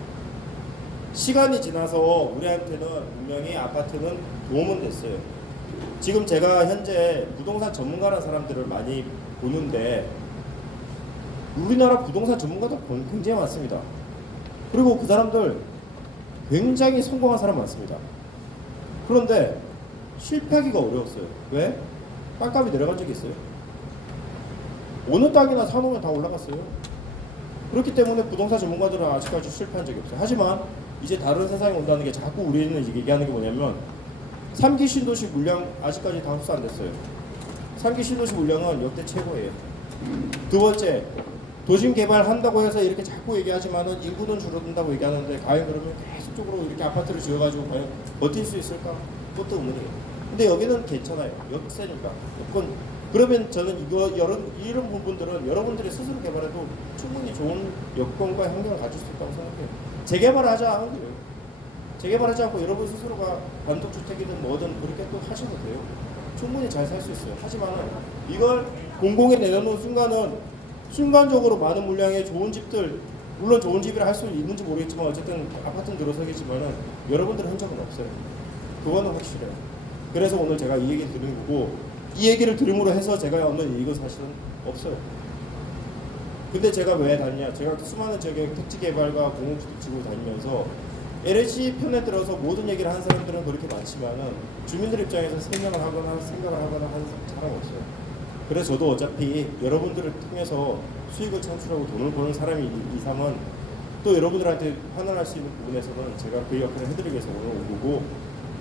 시간이 지나서 우리한테는 분명히 아파트는 도움은 됐어요. 지금 제가 현재 부동산 전문가라는 사람들을 많이 보는데 우리나라 부동산 전문가도 굉장히 많습니다. 그리고 그 사람들 굉장히 성공한 사람 많습니다. 그런데 실패하기가 어려웠어요. 왜? 땅값이 내려간 적이 있어요. 어느 땅이나 사놓으면 다 올라갔어요. 그렇기 때문에 부동산 전문가들은 아직까지 실패한 적이 없어요. 하지만 이제 다른 세상이 온다는 게 자꾸 우리는 얘기하는 게 뭐냐면 3기 신도시 물량 아직까지 다 흡수 안 됐어요. 3기 신도시 물량은 역대 최고예요. 두 번째, 도심 개발한다고 해서 이렇게 자꾸 얘기하지만은 인구는 줄어든다고 얘기하는데 과연 그러면 계속적으로 이렇게 아파트를 지어가지고 과연 버틸 수 있을까? 그것도 의문이에요. 근데 여기는 괜찮아요. 역세니까. 무조건 그러면 저는 이런 부분들은 여러분들이 스스로 개발해도 충분히 좋은 여건과 환경을 가질 수 있다고 생각해요. 재개발을 하지 않은 거예요. 재개발하지 않고 여러분 스스로가 단독주택이든 뭐든 그렇게 또 하셔도 돼요. 충분히 잘 살 수 있어요. 하지만 이걸 공공에 내놓는 순간은 순간적으로 많은 물량의 좋은 집들, 물론 좋은 집이라 할 수 있는지 모르겠지만 어쨌든 아파트는 들어서겠지만은 여러분들의 흔적은 없어요. 그거는 확실해요. 그래서 오늘 제가 이 얘기 드리는 거고, 이 얘기를 들음으로 해서 제가 얻는 이익은 사실은 없어요. 근데 제가 왜 다니냐? 제가 수많은 지역의 택지개발과 공공주택 지구 다니면서 LH 편에 들어서 모든 얘기를 하는 사람들은 그렇게 많지만은 주민들 입장에서 생각을 하거나 하는 사람은 없어요. 그래서 저도 어차피 여러분들을 통해서 수익을 창출하고 돈을 버는 사람이 이상은 또 여러분들한테 환원할 수 있는 부분에서는 제가 그 역할을 해드리기 위해서 오늘 온 거고,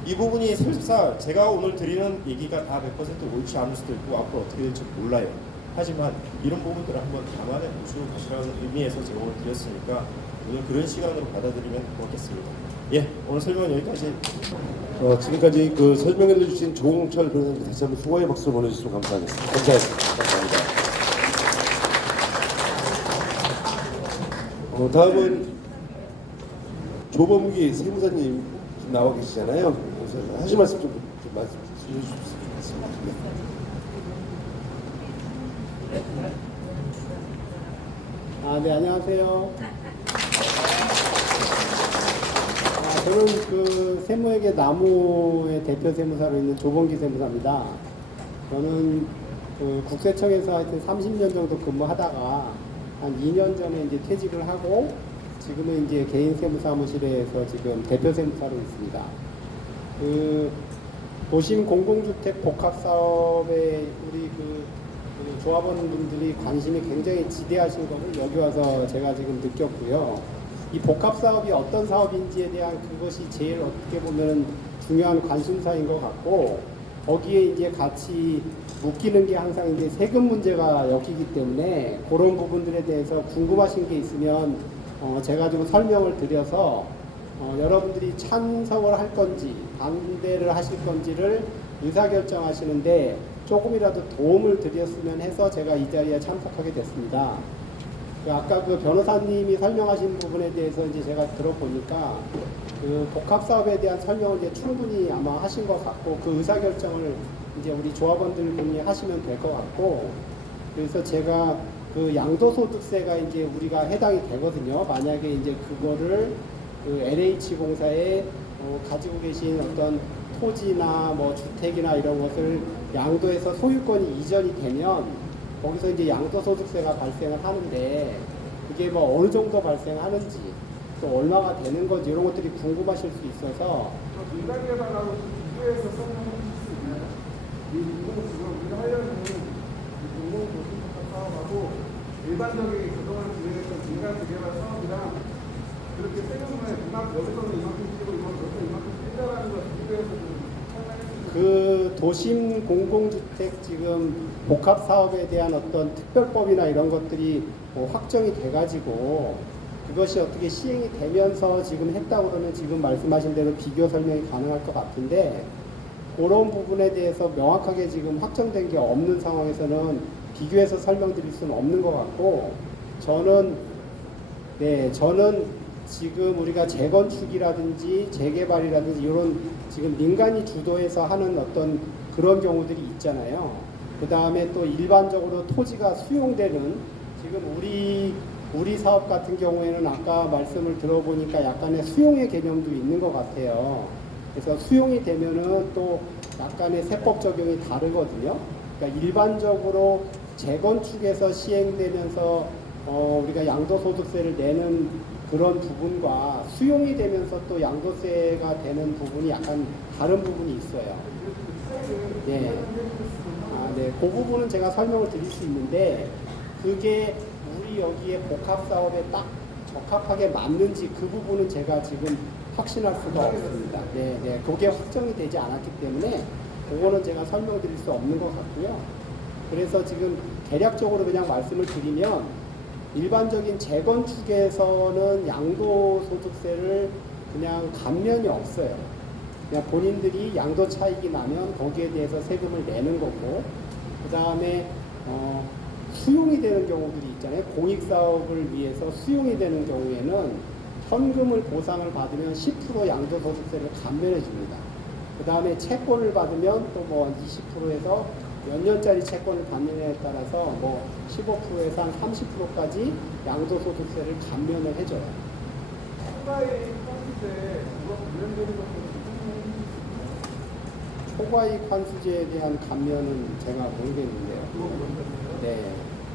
이 부분이 설사 제가 오늘 드리는 얘기가 다 100% 옳지 않을 수도 있고 앞으로 어떻게 될지 몰라요. 하지만 이런 부분들을 한번 감안해 보시고 가시라는 의미에서 제가 오늘 드렸으니까 오늘 그런 시간으로 받아들이면 고맙겠습니다. 예, 오늘 설명은 여기까지. 지금까지 그 설명해 주신 조홍철 변호사님 다시 한번 수고의 박수를 보내주시면 감사하겠습니다. 감사합니다. 다음은 조범기 세무사님 나와 계시잖아요. 그래서 하실 말씀 좀 말씀해 주시면 좋겠습니다. 네, 안녕하세요. 저는 그 세무회계 나무의 대표 세무사로 있는 조범기 세무사입니다. 저는 그 국세청에서 하여튼 30년 정도 근무하다가 한 2년 전에 이제 퇴직을 하고 지금은 이제 개인 세무사무실에서 지금 대표 세무사로 있습니다. 그 도심 공공주택 복합 사업에 우리 그 조합원분들이 관심이 굉장히 지대하신 것을 여기 와서 제가 지금 느꼈고요. 이 복합 사업이 어떤 사업인지에 대한 그것이 제일 어떻게 보면 중요한 관심사인 것 같고, 거기에 이제 같이 묶이는 게 항상 이제 세금 문제가 엮이기 때문에 그런 부분들에 대해서 궁금하신 게 있으면 제가 좀 설명을 드려서 여러분들이 찬성을 할 건지 반대를 하실 건지를 의사결정하시는데 조금이라도 도움을 드렸으면 해서 제가 이 자리에 참석하게 됐습니다. 아까 그 변호사님이 설명하신 부분에 대해서 이제 제가 들어보니까 그 복합사업에 대한 설명을 이제 충분히 아마 하신 것 같고, 그 의사결정을 이제 우리 조합원들분이 하시면 될 것 같고, 그래서 제가 그 양도소득세가 이제 우리가 해당이 되거든요. 만약에 이제 그거를 그 LH공사에 가지고 계신 어떤 토지나 뭐 주택이나 이런 것을 양도해서 소유권이 이전이 되면 거기서 이제 양도소득세가 발생을 하는데, 그게 뭐 어느 정도 발생하는지 또 얼마가 되는 건지 이런 것들이 궁금하실 수 있어서 민간개발하고 비교해서 설명해 주실 수 있나요? 이 공공 지금 우리가 하려는 공공 도시복합 사업하고 일반적인 그동안 진행했던 민간 재개발 사업이랑 그렇게 세금을 여기서는 이만큼 쓰고 이만큼 쓰자라는 걸 비교해서 좀 설명해 주세요. 그 도심 공공주택 지금 복합 사업에 대한 어떤 특별법이나 이런 것들이 확정이 돼가지고 그것이 어떻게 시행이 되면서 지금 했다고 그러면 지금 말씀하신 대로 비교 설명이 가능할 것 같은데, 그런 부분에 대해서 명확하게 지금 확정된 게 없는 상황에서는 비교해서 설명드릴 수는 없는 것 같고, 저는 지금 우리가 재건축이라든지 재개발이라든지 이런 지금 민간이 주도해서 하는 어떤 그런 경우들이 있잖아요. 그 다음에 또 일반적으로 토지가 수용되는 지금 우리 사업 같은 경우에는 아까 말씀을 들어보니까 약간의 수용의 개념도 있는 것 같아요. 그래서 수용이 되면은 또 약간의 세법 적용이 다르거든요. 그러니까 일반적으로 재건축에서 시행되면서 우리가 양도소득세를 내는 그런 부분과 수용이 되면서 또 양도세가 되는 부분이 약간 다른 부분이 있어요. 네. 그 부분은 제가 설명을 드릴 수 있는데, 그게 우리 여기에 복합사업에 딱 적합하게 맞는지 그 부분은 제가 지금 확신할 수가 없습니다. 그게 확정이 되지 않았기 때문에 그거는 제가 설명드릴 수 없는 것 같고요. 그래서 지금 대략적으로 그냥 말씀을 드리면, 일반적인 재건축에서는 양도소득세를 그냥 감면이 없어요. 그냥 본인들이 양도 차익이 나면 거기에 대해서 세금을 내는 거고, 그 다음에 수용이 되는 경우들이 있잖아요. 공익사업을 위해서 수용이 되는 경우에는 현금을 보상을 받으면 10% 양도소득세를 감면해 줍니다. 그 다음에 채권을 받으면 또 뭐 20%에서 몇 년짜리 채권을 받느냐에 따라서 뭐 15%에서 한 30%까지 양도소득세를 감면을 해줘요. 추가의 컨셉에 그거 관련되는 것들은 초과이익 환수제에 대한 감면은 제가 모르겠는데요. 그거 모르겠어요. 네.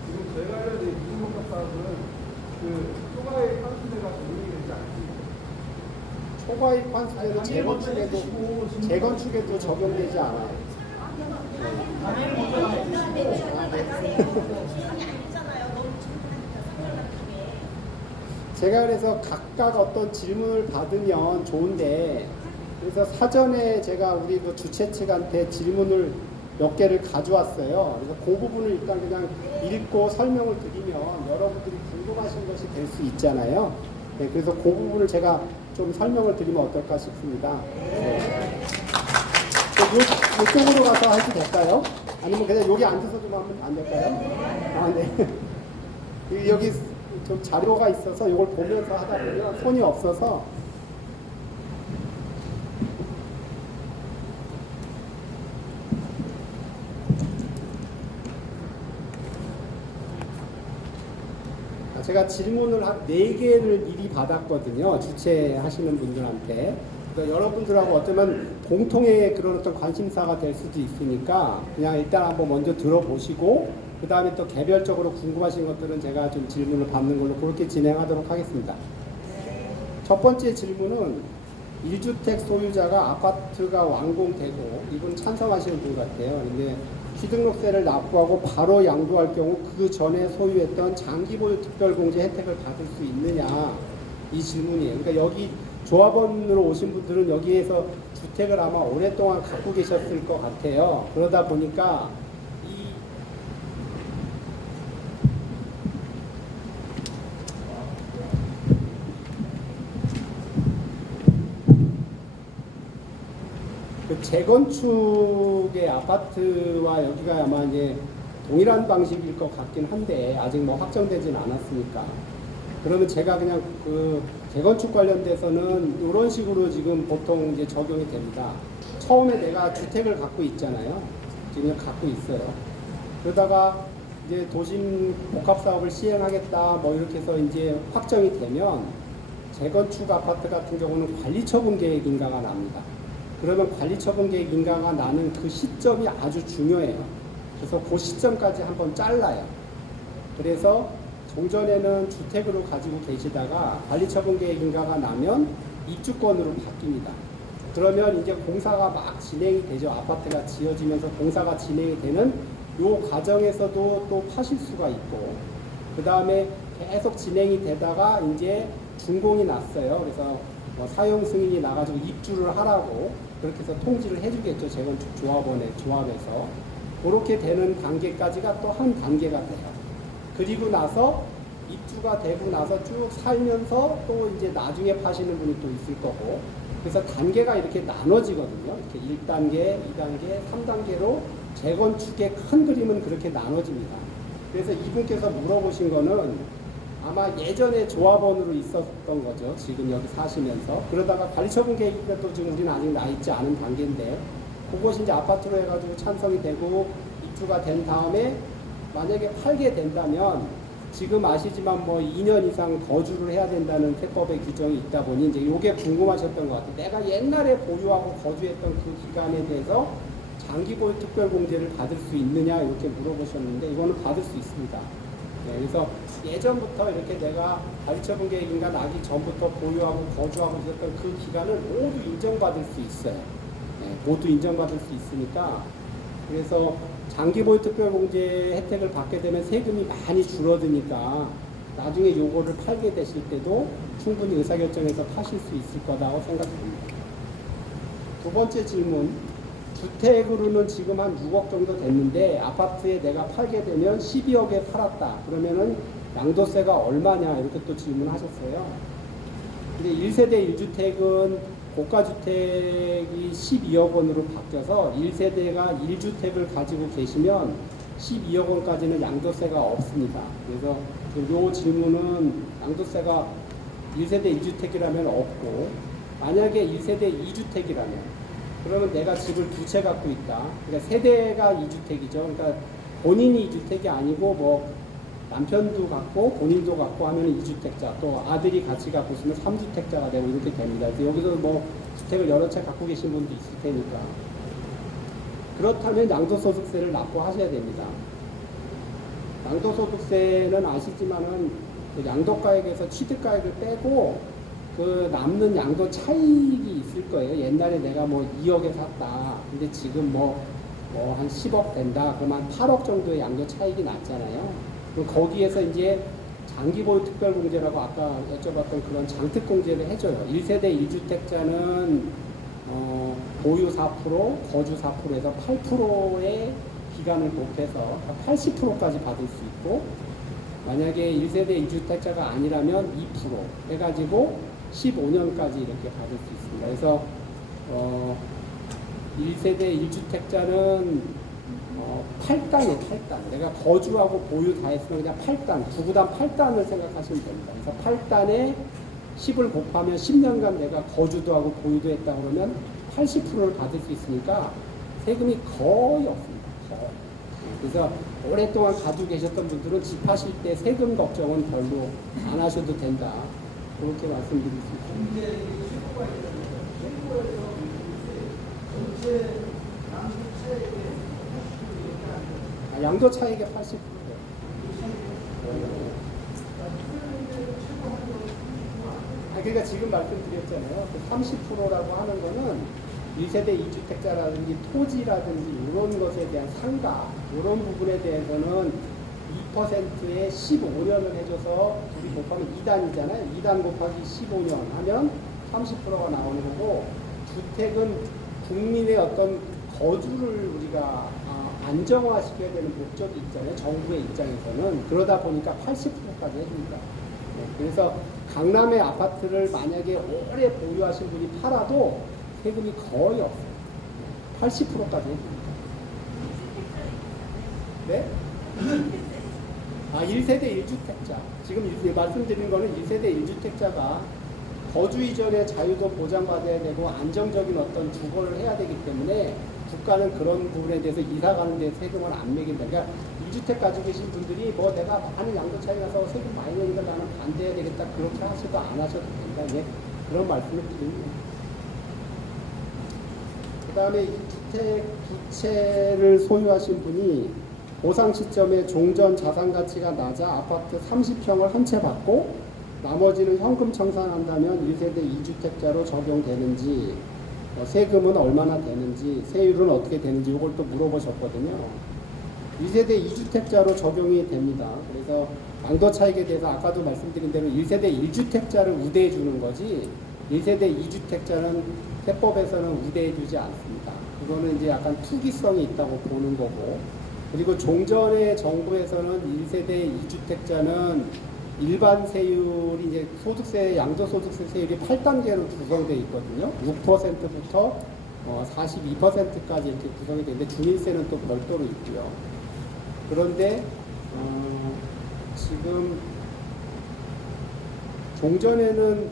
지금 저희가 알려진 이중복합 사업은 그 추가의 컨셉가 적용이 되지 않습니다. 초과이익 환수제는 재건축에도 적용되지 않아요. 제가 그래서 각각 어떤 질문을 받으면 좋은데, 그래서 사전에 제가 우리 그 주최 측한테 질문을 몇 개를 가져왔어요. 그래서 그 부분을 일단 그냥 읽고 설명을 드리면 여러분들이 궁금하신 것이 될 수 있잖아요. 네, 그래서 그 부분을 제가 좀 설명을 드리면 어떨까 싶습니다. 네. 이쪽으로 가서 해도 될까요? 아니면 그냥 여기 앉아서 좀 하면 안 될까요? 아, 네. 여기 좀 자료가 있어서 이걸 보면서 하다 보면 손이 없어서. 제가 질문을 한 4개를 미리 받았거든요. 주최하시는 분들한테. 그러니까 여러분들하고 어쩌면 공통의 그런 어떤 관심사가 될 수도 있으니까 그냥 일단 한번 먼저 들어보시고 그 다음에 또 개별적으로 궁금하신 것들은 제가 좀 질문을 받는 걸로 그렇게 진행하도록 하겠습니다. 첫 번째 질문은 1주택 소유자가 아파트가 완공되고, 이분 찬성하시는 분 같아요. 근데 취등록세를 납부하고 바로 양도할 경우 그 전에 소유했던 장기보유 특별공제 혜택을 받을 수 있느냐, 이 질문이에요. 그러니까 여기 조합원으로 오신 분들은 여기에서 주택을 아마 오랫동안 갖고 계셨을 것 같아요. 그러다 보니까 그 재건축의 아파트와 여기가 아마 이제 동일한 방식일 것 같긴 한데 아직 뭐 확정되진 않았으니까. 그러면 제가 그냥 그 재건축 관련돼서는 이런 식으로 지금 보통 이제 적용이 됩니다. 처음에 내가 주택을 갖고 있잖아요. 지금 갖고 있어요. 그러다가 이제 도심 복합 사업을 시행하겠다 뭐 이렇게 해서 이제 확정이 되면 재건축 아파트 같은 경우는 관리처분 계획 인가가 납니다. 그러면 관리처분 계획 인가가 나는 그 시점이 아주 중요해요. 그래서 그 시점까지 한번 잘라요. 그래서 종전에는 주택으로 가지고 계시다가 관리처분 계획 인가가 나면 입주권으로 바뀝니다. 그러면 이제 공사가 막 진행이 되죠. 아파트가 지어지면서 공사가 진행이 되는 요 과정에서도 또 파실 수가 있고, 그 다음에 계속 진행이 되다가 이제 준공이 났어요. 그래서 뭐 사용 승인이 나가지고 입주를 하라고 그렇게 해서 통지를 해주겠죠. 재건축 조합에서. 그렇게 되는 단계까지가 또 한 단계가 돼요. 그리고 나서 입주가 되고 나서 쭉 살면서 또 이제 나중에 파시는 분이 또 있을 거고, 그래서 단계가 이렇게 나눠지거든요. 이렇게 1단계, 2단계, 3단계로 재건축의 큰 그림은 그렇게 나눠집니다. 그래서 이분께서 물어보신 거는 아마 예전에 조합원으로 있었던 거죠. 지금 여기 사시면서. 그러다가 관리처분 계획이 또 지금 우리는 아직 나 있지 않은 단계인데, 그것이 이제 아파트로 해가지고 찬성이 되고 입주가 된 다음에 만약에 팔게 된다면 지금 아시지만 뭐 2년 이상 거주를 해야 된다는 세법의 규정이 있다 보니 이제 요게 궁금하셨던 것 같아요. 내가 옛날에 보유하고 거주했던 그 기간에 대해서 장기 보유 특별 공제를 받을 수 있느냐 이렇게 물어보셨는데 이거는 받을 수 있습니다. 네, 그래서 예전부터 이렇게 내가 관리처분 계획인가 나기 전부터 보유하고 거주하고 있었던 그 기간을 모두 인정받을 수 있어요. 네, 모두 인정받을 수 있으니까, 그래서 장기 보유 특별 공제 혜택을 받게 되면 세금이 많이 줄어드니까 나중에 요거를 팔게 되실 때도 충분히 의사결정해서 파실 수 있을 거라고 생각합니다. 두 번째 질문, 주택으로는 지금 한 6억 정도 됐는데 아파트에 내가 팔게 되면 12억에 팔았다. 그러면은 양도세가 얼마냐 이렇게 또 질문하셨어요. 근데 1세대 1주택은 고가주택이 12억 원으로 바뀌어서 1세대가 1주택을 가지고 계시면 12억 원까지는 양도세가 없습니다. 그래서 이 질문은 양도세가 1세대 1주택이라면 없고, 만약에 1세대 2주택이라면 그러면 내가 집을 두 채 갖고 있다. 그러니까 세대가 2주택이죠. 그러니까 본인이 2주택이 아니고 뭐 남편도 갖고 본인도 갖고 하면 2주택자, 또 아들이 같이 갖고 있으면 3주택자가 되고 이렇게 됩니다. 그래서 여기서 뭐 주택을 여러 채 갖고 계신 분도 있을 테니까. 그렇다면 양도소득세를 납부하셔야 됩니다. 양도소득세는 아시지만은 그 양도가액에서 취득가액을 빼고 그 남는 양도 차익이 있을 거예요. 옛날에 내가 뭐 2억에 샀다. 근데 지금 뭐 한 10억 된다. 그러면 한 8억 정도의 양도 차익이 났잖아요. 그럼 거기에서 이제 장기보유 특별공제라고 아까 여쭤봤던 그런 장특공제를 해줘요. 1세대 1주택자는 보유 4%, 거주 4%에서 8%의 기간을 곱해서 80%까지 받을 수 있고, 만약에 1세대 1주택자가 아니라면 2% 해가지고 15년까지 이렇게 받을 수 있습니다. 그래서 1세대 1주택자는 8단이에요, 8단. 내가 거주하고 보유 다 했으면 그냥 8단, 구구단 8단을 생각하시면 됩니다. 그래서 8단에 10을 곱하면 10년간 내가 거주도 하고 보유도 했다 그러면 80%를 받을 수 있으니까 세금이 거의 없습니다. 거의. 그래서 오랫동안 가지고 계셨던 분들은 집하실 때 세금 걱정은 별로 안 하셔도 된다. 그렇게 말씀드릴 수 있습니다. 양도 차익의 80%예요. 그러니까 지금 말씀드렸잖아요. 그 30%라고 하는 거는 1세대 2주택자라든지 토지라든지 이런 것에 대한 상가, 이런 부분에 대해서는 2%에 15년을 해줘서 둘이 곱하면 2단이잖아요. 2단 곱하기 15년 하면 30%가 나오는 거고, 주택은 국민의 어떤 거주를 우리가 안정화시켜야 되는 목적이 있잖아요. 정부의 입장에서는. 그러다 보니까 80%까지 해줍니다. 네, 그래서 강남의 아파트를 만약에 오래 보유하신 분이 팔아도 세금이 거의 없어요. 80%까지 해줍니다. 네? 1세대 1주택자. 지금 말씀드린 거는 1세대 1주택자가 거주 이전에 자유도 보장받아야 되고 안정적인 어떤 주거를 해야 되기 때문에 국가는 그런 부분에 대해서 이사 가는 데 세금을 안 매긴다. 그러니까 2주택 가지고 계신 분들이 뭐 내가 많은 양도 차이 나서 세금 많이 내니까 나는 반대해야 되겠다. 그렇게 하셔도 안 하셔도 된다. 예, 그런 말씀을 드립니다. 그 다음에 이 주택 두 채를 소유하신 분이 보상 시점에 종전 자산 가치가 낮아 아파트 30평을 한 채 받고 나머지는 현금 청산한다면 1세대 2주택자로 적용되는지, 세금은 얼마나 되는지, 세율은 어떻게 되는지 이걸 또 물어보셨거든요. 1세대 2주택자로 적용이 됩니다. 그래서 양도 차익에 대해서 아까도 말씀드린 대로 1세대 1주택자를 우대해 주는 거지 1세대 2주택자는 세법에서는 우대해 주지 않습니다. 그거는 이제 약간 투기성이 있다고 보는 거고, 그리고 종전의 정부에서는 1세대 2주택자는 일반 세율이 이제 소득세, 양도소득세 세율이 8단계로 구성되어 있거든요. 6%부터 42%까지 이렇게 구성이 되는데 중인세는 또 별도로 있고요. 그런데 지금 종전에는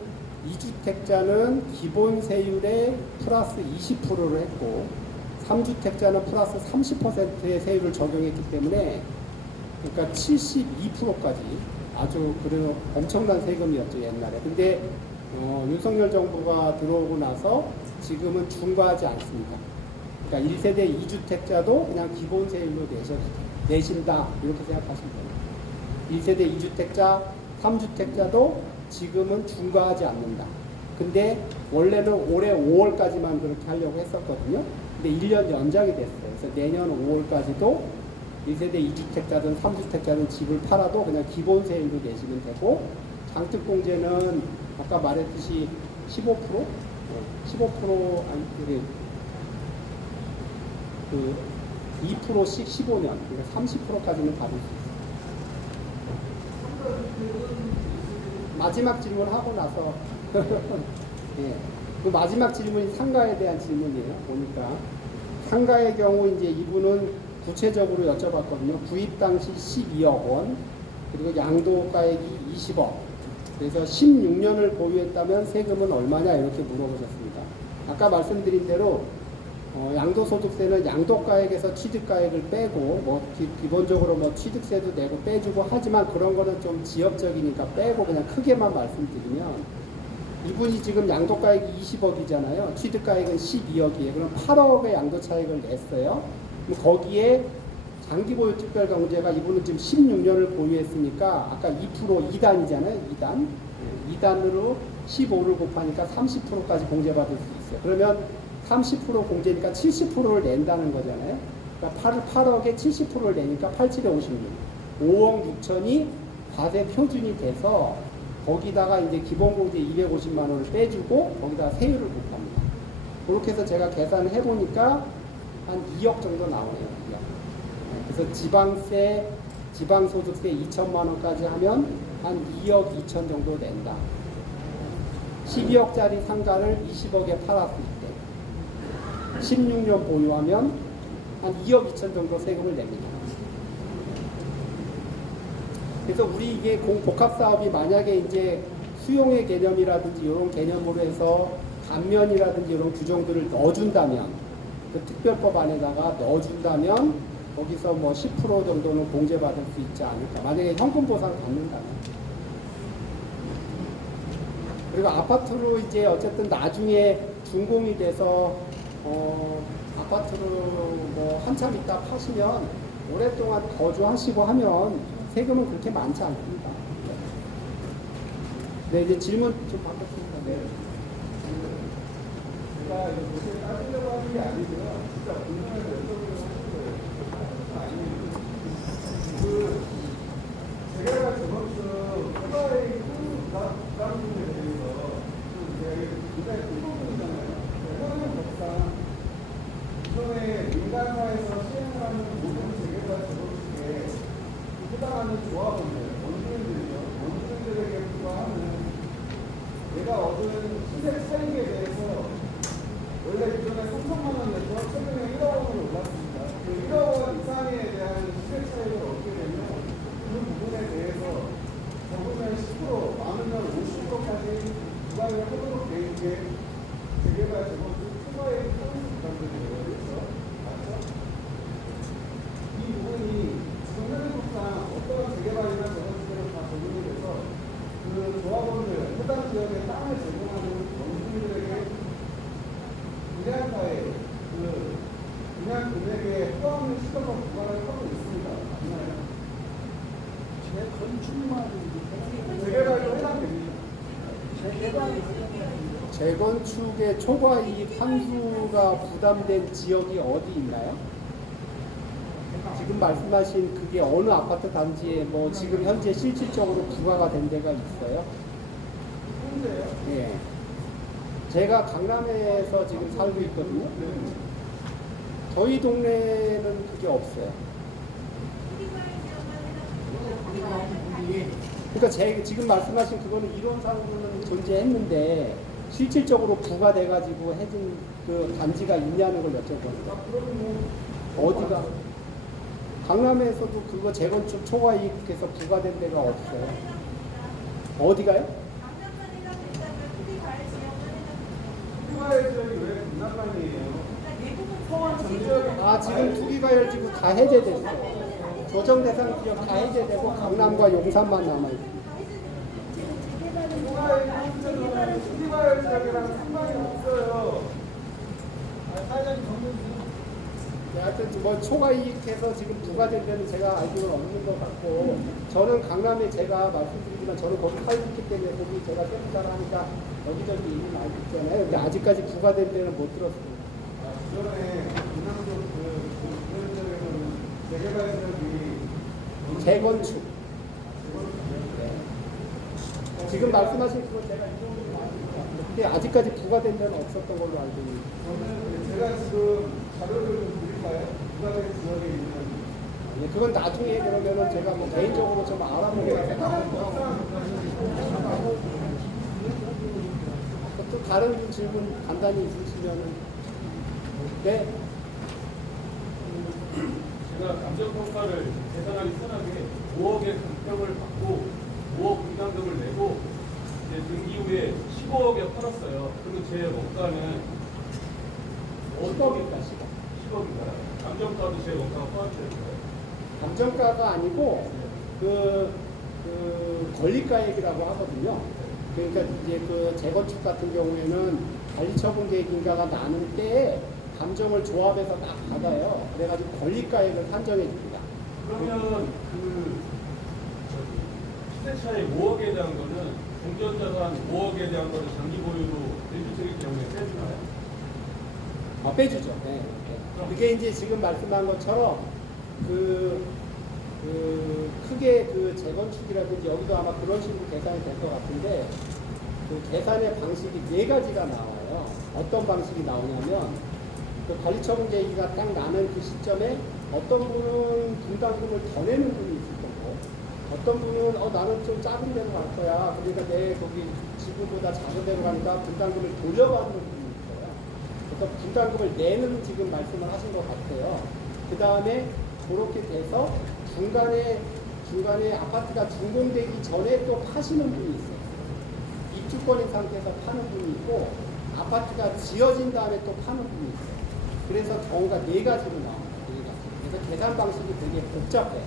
2주택자는 기본 세율에 플러스 20%를 했고 3주택자는 플러스 30%의 세율을 적용했기 때문에 그러니까 72%까지 아주 그래도 엄청난 세금이었죠 옛날에. 근데 윤석열 정부가 들어오고 나서 지금은 중과하지 않습니다. 그러니까 1세대 2주택자도 그냥 기본 세율로 내신다 이렇게 생각하시면 됩니다. 1세대 2주택자, 3주택자도 지금은 중과하지 않는다. 근데 원래는 올해 5월까지만 그렇게 하려고 했었거든요. 근데 1년 연장이 됐어요. 그래서 내년 5월까지도 1세대 2주택자든 3주택자든 집을 팔아도 그냥 기본 세율로 내시면 되고, 장특공제는 아까 말했듯이 15%? 15% 아니 그 2%씩 15년, 그러니까 30%까지는 받을 수 있어요. 마지막 질문하고 나서 예. 그 마지막 질문이 상가에 대한 질문이에요. 보니까 상가의 경우 이제 이분은 구체적으로 여쭤봤거든요. 구입 당시 12억 원, 그리고 양도가액이 20억. 그래서 16년을 보유했다면 세금은 얼마냐 이렇게 물어보셨습니다. 아까 말씀드린 대로 양도소득세는 양도가액에서 취득가액을 빼고 뭐 기본적으로 뭐 취득세도 내고 빼주고 하지만 그런 거는 좀 지역적이니까 빼고 그냥 크게만 말씀드리면 이분이 지금 양도가액이 20억이잖아요. 취득가액은 12억이에요. 그럼 8억의 양도차익을 냈어요. 그럼 거기에 장기보유 특별강제가 이분은 지금 16년을 보유했으니까 아까 2% 2단이잖아요. 2단. 2단으로 15를 곱하니까 30%까지 공제받을 수 있어요. 그러면 30% 공제니까 70%를 낸다는 거잖아요. 그러니까 8억에 70%를 내니까 87에 56. 5억 6천이 과세 표준이 돼서 거기다가 이제 기본공제 250만 원을 빼주고 거기다가 세율을 곱합니다. 그렇게 해서 제가 계산을 해보니까 한 2억 정도 나오네요. 2억. 그래서 지방세, 지방소득세 2천만 원까지 하면 한 2억 2천 정도 낸다. 12억짜리 상가를 20억에 팔았을 때 16년 보유하면 한 2억 2천 정도 세금을 냅니다. 그래서 우리 이게 복합사업이 만약에 이제 수용의 개념이라든지 이런 개념으로 해서 감면이라든지 이런 규정들을 넣어준다면 그 특별법 안에다가 넣어준다면 거기서 뭐 10% 정도는 공제받을 수 있지 않을까. 만약에 현금 보상 받는다면. 그리고 아파트로 이제 어쨌든 나중에 준공이 돼서 아파트로 뭐 한참 있다 파시면 오랫동안 거주하시고 하면 세금은 그렇게 많지 않습니다. 네, 이제 질문 좀 받겠습니다. 네. 제가 요새 따지려고 하는 게 아니고요. 진짜 궁금해서 여쭤보려고 하는 거예요. 그 제가 저번 주 토가의 부담 부분에 대해서 좀 제가 굉장히 큰 부분이잖아요. 현행 법상 기존의 민간사에서 시행을 하는 모든 재개발 제도직에 해당하는 조합원들, 원주민들에게 부과하는 내가 얻은 시세 차익에 대해서 원래 기존에 3천만 원이었죠. 최근에 1억 원으로 올랐습니다. 그 1억 원 이상에 대한 시세 차익을 얻게 되면 그 부분에 대해서 적으면 10%, 많으면 50%까지 부과를 하도록 되어 있는 게 재개발 제도직 초과의 포인트 부담들이에요. 그렇죠? 맞죠? 이 부분이 지금 현행법상 어떤 재개발이나 재건축으로 다 적용이 돼서 그 조합원들, 해당 지역에 땅을 제공하는 원주민들에게 분양가에 그 분양 금액에 포함을 시켜서 부과를 하고 있습니다. 맞나요? 재개발도 해당됩니다. 재건축의 초과이익 환수가 부담된 지역이 어디 있나요? 지금 말씀하신 그게 어느 아파트 단지에 뭐 지금 현재 실질적으로 부과가 된 데가 있어요? 현재요? 예. 제가 강남에서 지금 살고 있거든요. 저희 동네는 그게 없어요. 그러니까 지금 말씀하신 그거는 이론상으로는 존재했는데 실질적으로 부과돼가지고 해준 그 단지가 있냐는 걸 여쭤보는 거예요. 어디가? 강남에서도 그거 재건축 초과이익해서 부과된 데가 없어요. 어디가요? 투가의 지역이 왜 분남만이에요? 포항 전 지역에 아, 지금 투기과열지구 다 해제됐어요. 조정 대상 지역 다 해제되고 강남과 용산만 남아있어요. 투가의 지역이랑 상관이 없어요. 사장님 정문 네, 하여튼 뭐 초과이익해서 지금 부과된 데는 제가 알기로는 없는 것 같고 저는 강남에 제가 말씀드리지만 저는 거기 살고 있기 때문에 거기 제가 세무사를 하니까 여기저기 이미 알고 있잖아요. 근데 아직까지 부과된 데는 못 들었습니다. 기존에 분남도 그런 지역에서는 재개발 지역이 재건축. 네. 지금 말씀하신 그거 제가 이 정도로 알고 있어요. 근데 아직까지 부과된 데는 없었던 걸로 알고 있습니다. 저는 제가 지금 자료를 좀 드릴까요? 부가된 지역에 있는 네, 그건 나중에 그러면은 제가 뭐 개인적으로 좀 알아보고 또 다른 질문 간단히 있으시면은 네. 제가 저희가 감정평가를 계산하기 편하게 5억의 감평을 받고 5억 분담금을 내고 이제 등기 후에 15억에 팔았어요. 그리고 제 원가는 10억입니다. 10억인가요? 감정가도 제 원가가 포함되어 있어요. 감정가가 아니고 그 권리가액이라고 하거든요. 그러니까 이제 그 재건축 같은 경우에는 관리처분계획 인가가 나는 때에 감정을 조합해서 딱 받아요. 그래가지고 권리가액을 산정해 줍니다. 그러면 그 시세차의 5억에 대한 거는 공전자산 5억에 대한 거는 장기 보유로 1주택일 경우에 빼주나요? 빼주죠. 네. 그게 이제 지금 말씀한 것처럼 크게 그 재건축이라든지 여기도 아마 그런 식으로 계산이 될 것 같은데 그 계산의 방식이 4가지가 나와요. 어떤 방식이 나오냐면 그 관리처분 계획이 딱 나는 그 시점에 어떤 분은 분담금을 더 내는 분이 있을 거고 어떤 분은 나는 좀 작은 데로 갈 거야. 그러니까 내 거기 지구보다 작은 데로 가니까 분담금을 돌려받는 분이 있어요. 그래서 분담금을 내는 지금 말씀을 하신 것 같아요. 그 다음에 그렇게 돼서 중간에 아파트가 준공되기 전에 또 파시는 분이 있어요. 입주권인 상태에서 파는 분이 있고 아파트가 지어진 다음에 또 파는 분이 있어요. 그래서 경우가 4가지로 나옵니다. 4가지. 그래서 계산 방식이 되게 복잡해요.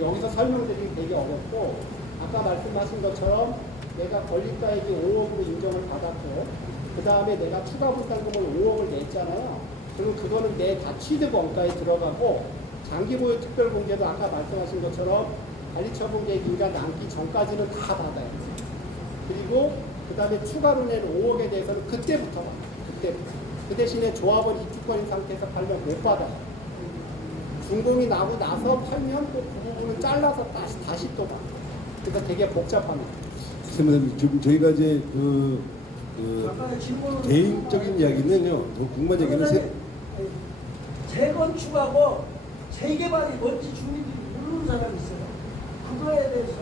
여기서 설명드리기 되게 어렵고 아까 말씀하신 것처럼 내가 권리가액이 5억으로 인정을 받았고 그 다음에 내가 추가 분담금을 5억을 냈잖아요. 그리고 그거는 내 다 취득 원가에 들어가고 장기보유 특별공제도 아까 말씀하신 것처럼 관리처분계획 인가 남기 전까지는 다 받아요. 그리고 그 다음에 추가로 낸 5억에 대해서는 그때부터 받아요. 그때부터. 그 대신에 조합원 입주권인 상태에서 팔면 못 받아요. 준공이 나고 나서 팔면 또 그 부분은 잘라서 다시 또 받아요. 그래서 되게 복잡합니다. 선생님, 지금 저희가 이제 개인적인 이야기는요, 더 궁금한 얘기는 재건축하고 재개발이 뭔지 주민들이 모르는 사람이 있어요. 그거에 대해서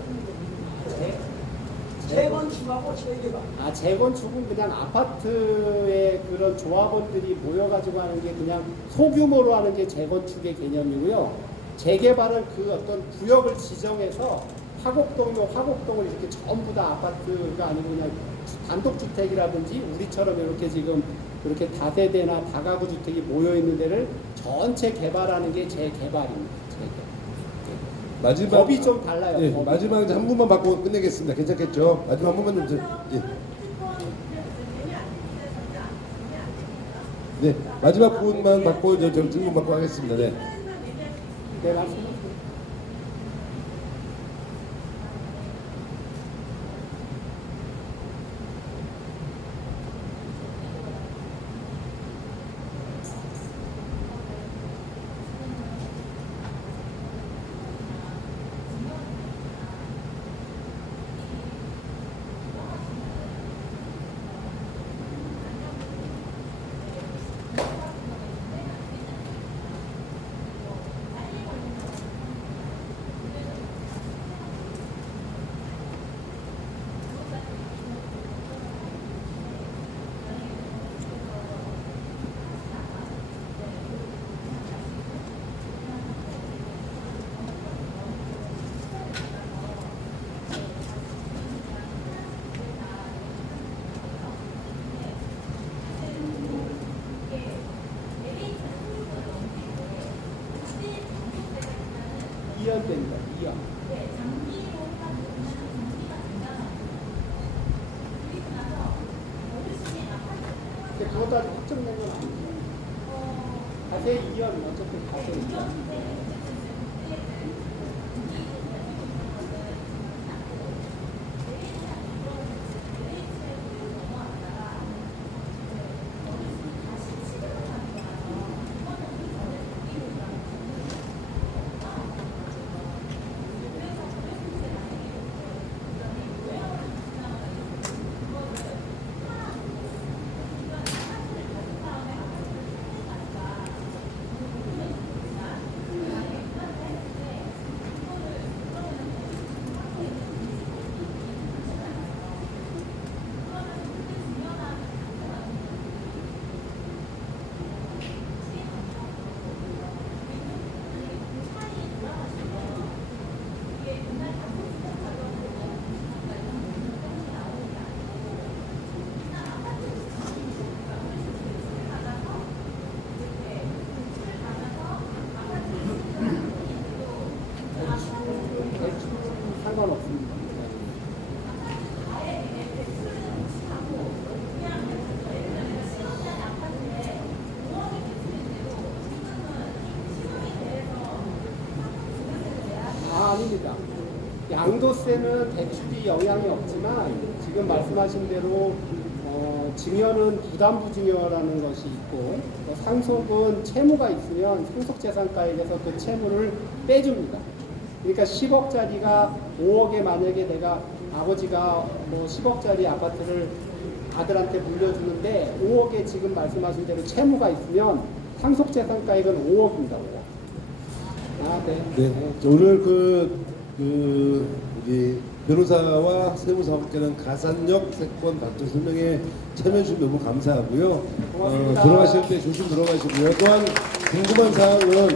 재건축하고 재개발. 재건축은 그냥 아파트의 그런 조합원들이 모여가지고 하는 게 그냥 소규모로 하는 게 재건축의 개념이고요. 재개발은 그 어떤 구역을 지정해서 화곡동을 이렇게 전부 다 아파트가 아니고 그냥 단독주택이라든지 우리처럼 이렇게 지금 이렇게 다세대나 다가구 주택이 모여 있는 데를 전체 개발하는 게 재개발입니다. 마지막 법이 좀 달라요. 예, 법이. 마지막 이제 한 분만 받고 끝내겠습니다. 괜찮겠죠? 마지막 한 분만 좀 예. 네, 마지막 분만 받고 이제 저 질문 받고 하겠습니다. 네. 네, 맞습니다. 됩니다. 2년. 근데 그것도 아직 확정된 건 아니죠. 가세 2년, 어쨌든 가세 2년. 양도세는 대출이 영향이 없지만 지금 말씀하신 대로 증여는 부담부증여라는 것이 있고 또 상속은 채무가 있으면 상속재산가에 대해서 그 채무를 빼줍니다. 그러니까 10억짜리가 5억에 만약에 내가 아버지가 뭐 10억짜리 아파트를 아들한테 물려주는데 5억에 지금 말씀하신 대로 채무가 있으면 상속재산가액은 5억입니다. 5억. 아, 네. 네. 오늘 우리 변호사와 세무사업계는 가산력 세권 발전 설명에 참여해주셔서 너무 감사하고요. 고맙습니다. 돌아가실 때 조심 들어가시고요. 또한 궁금한 사항은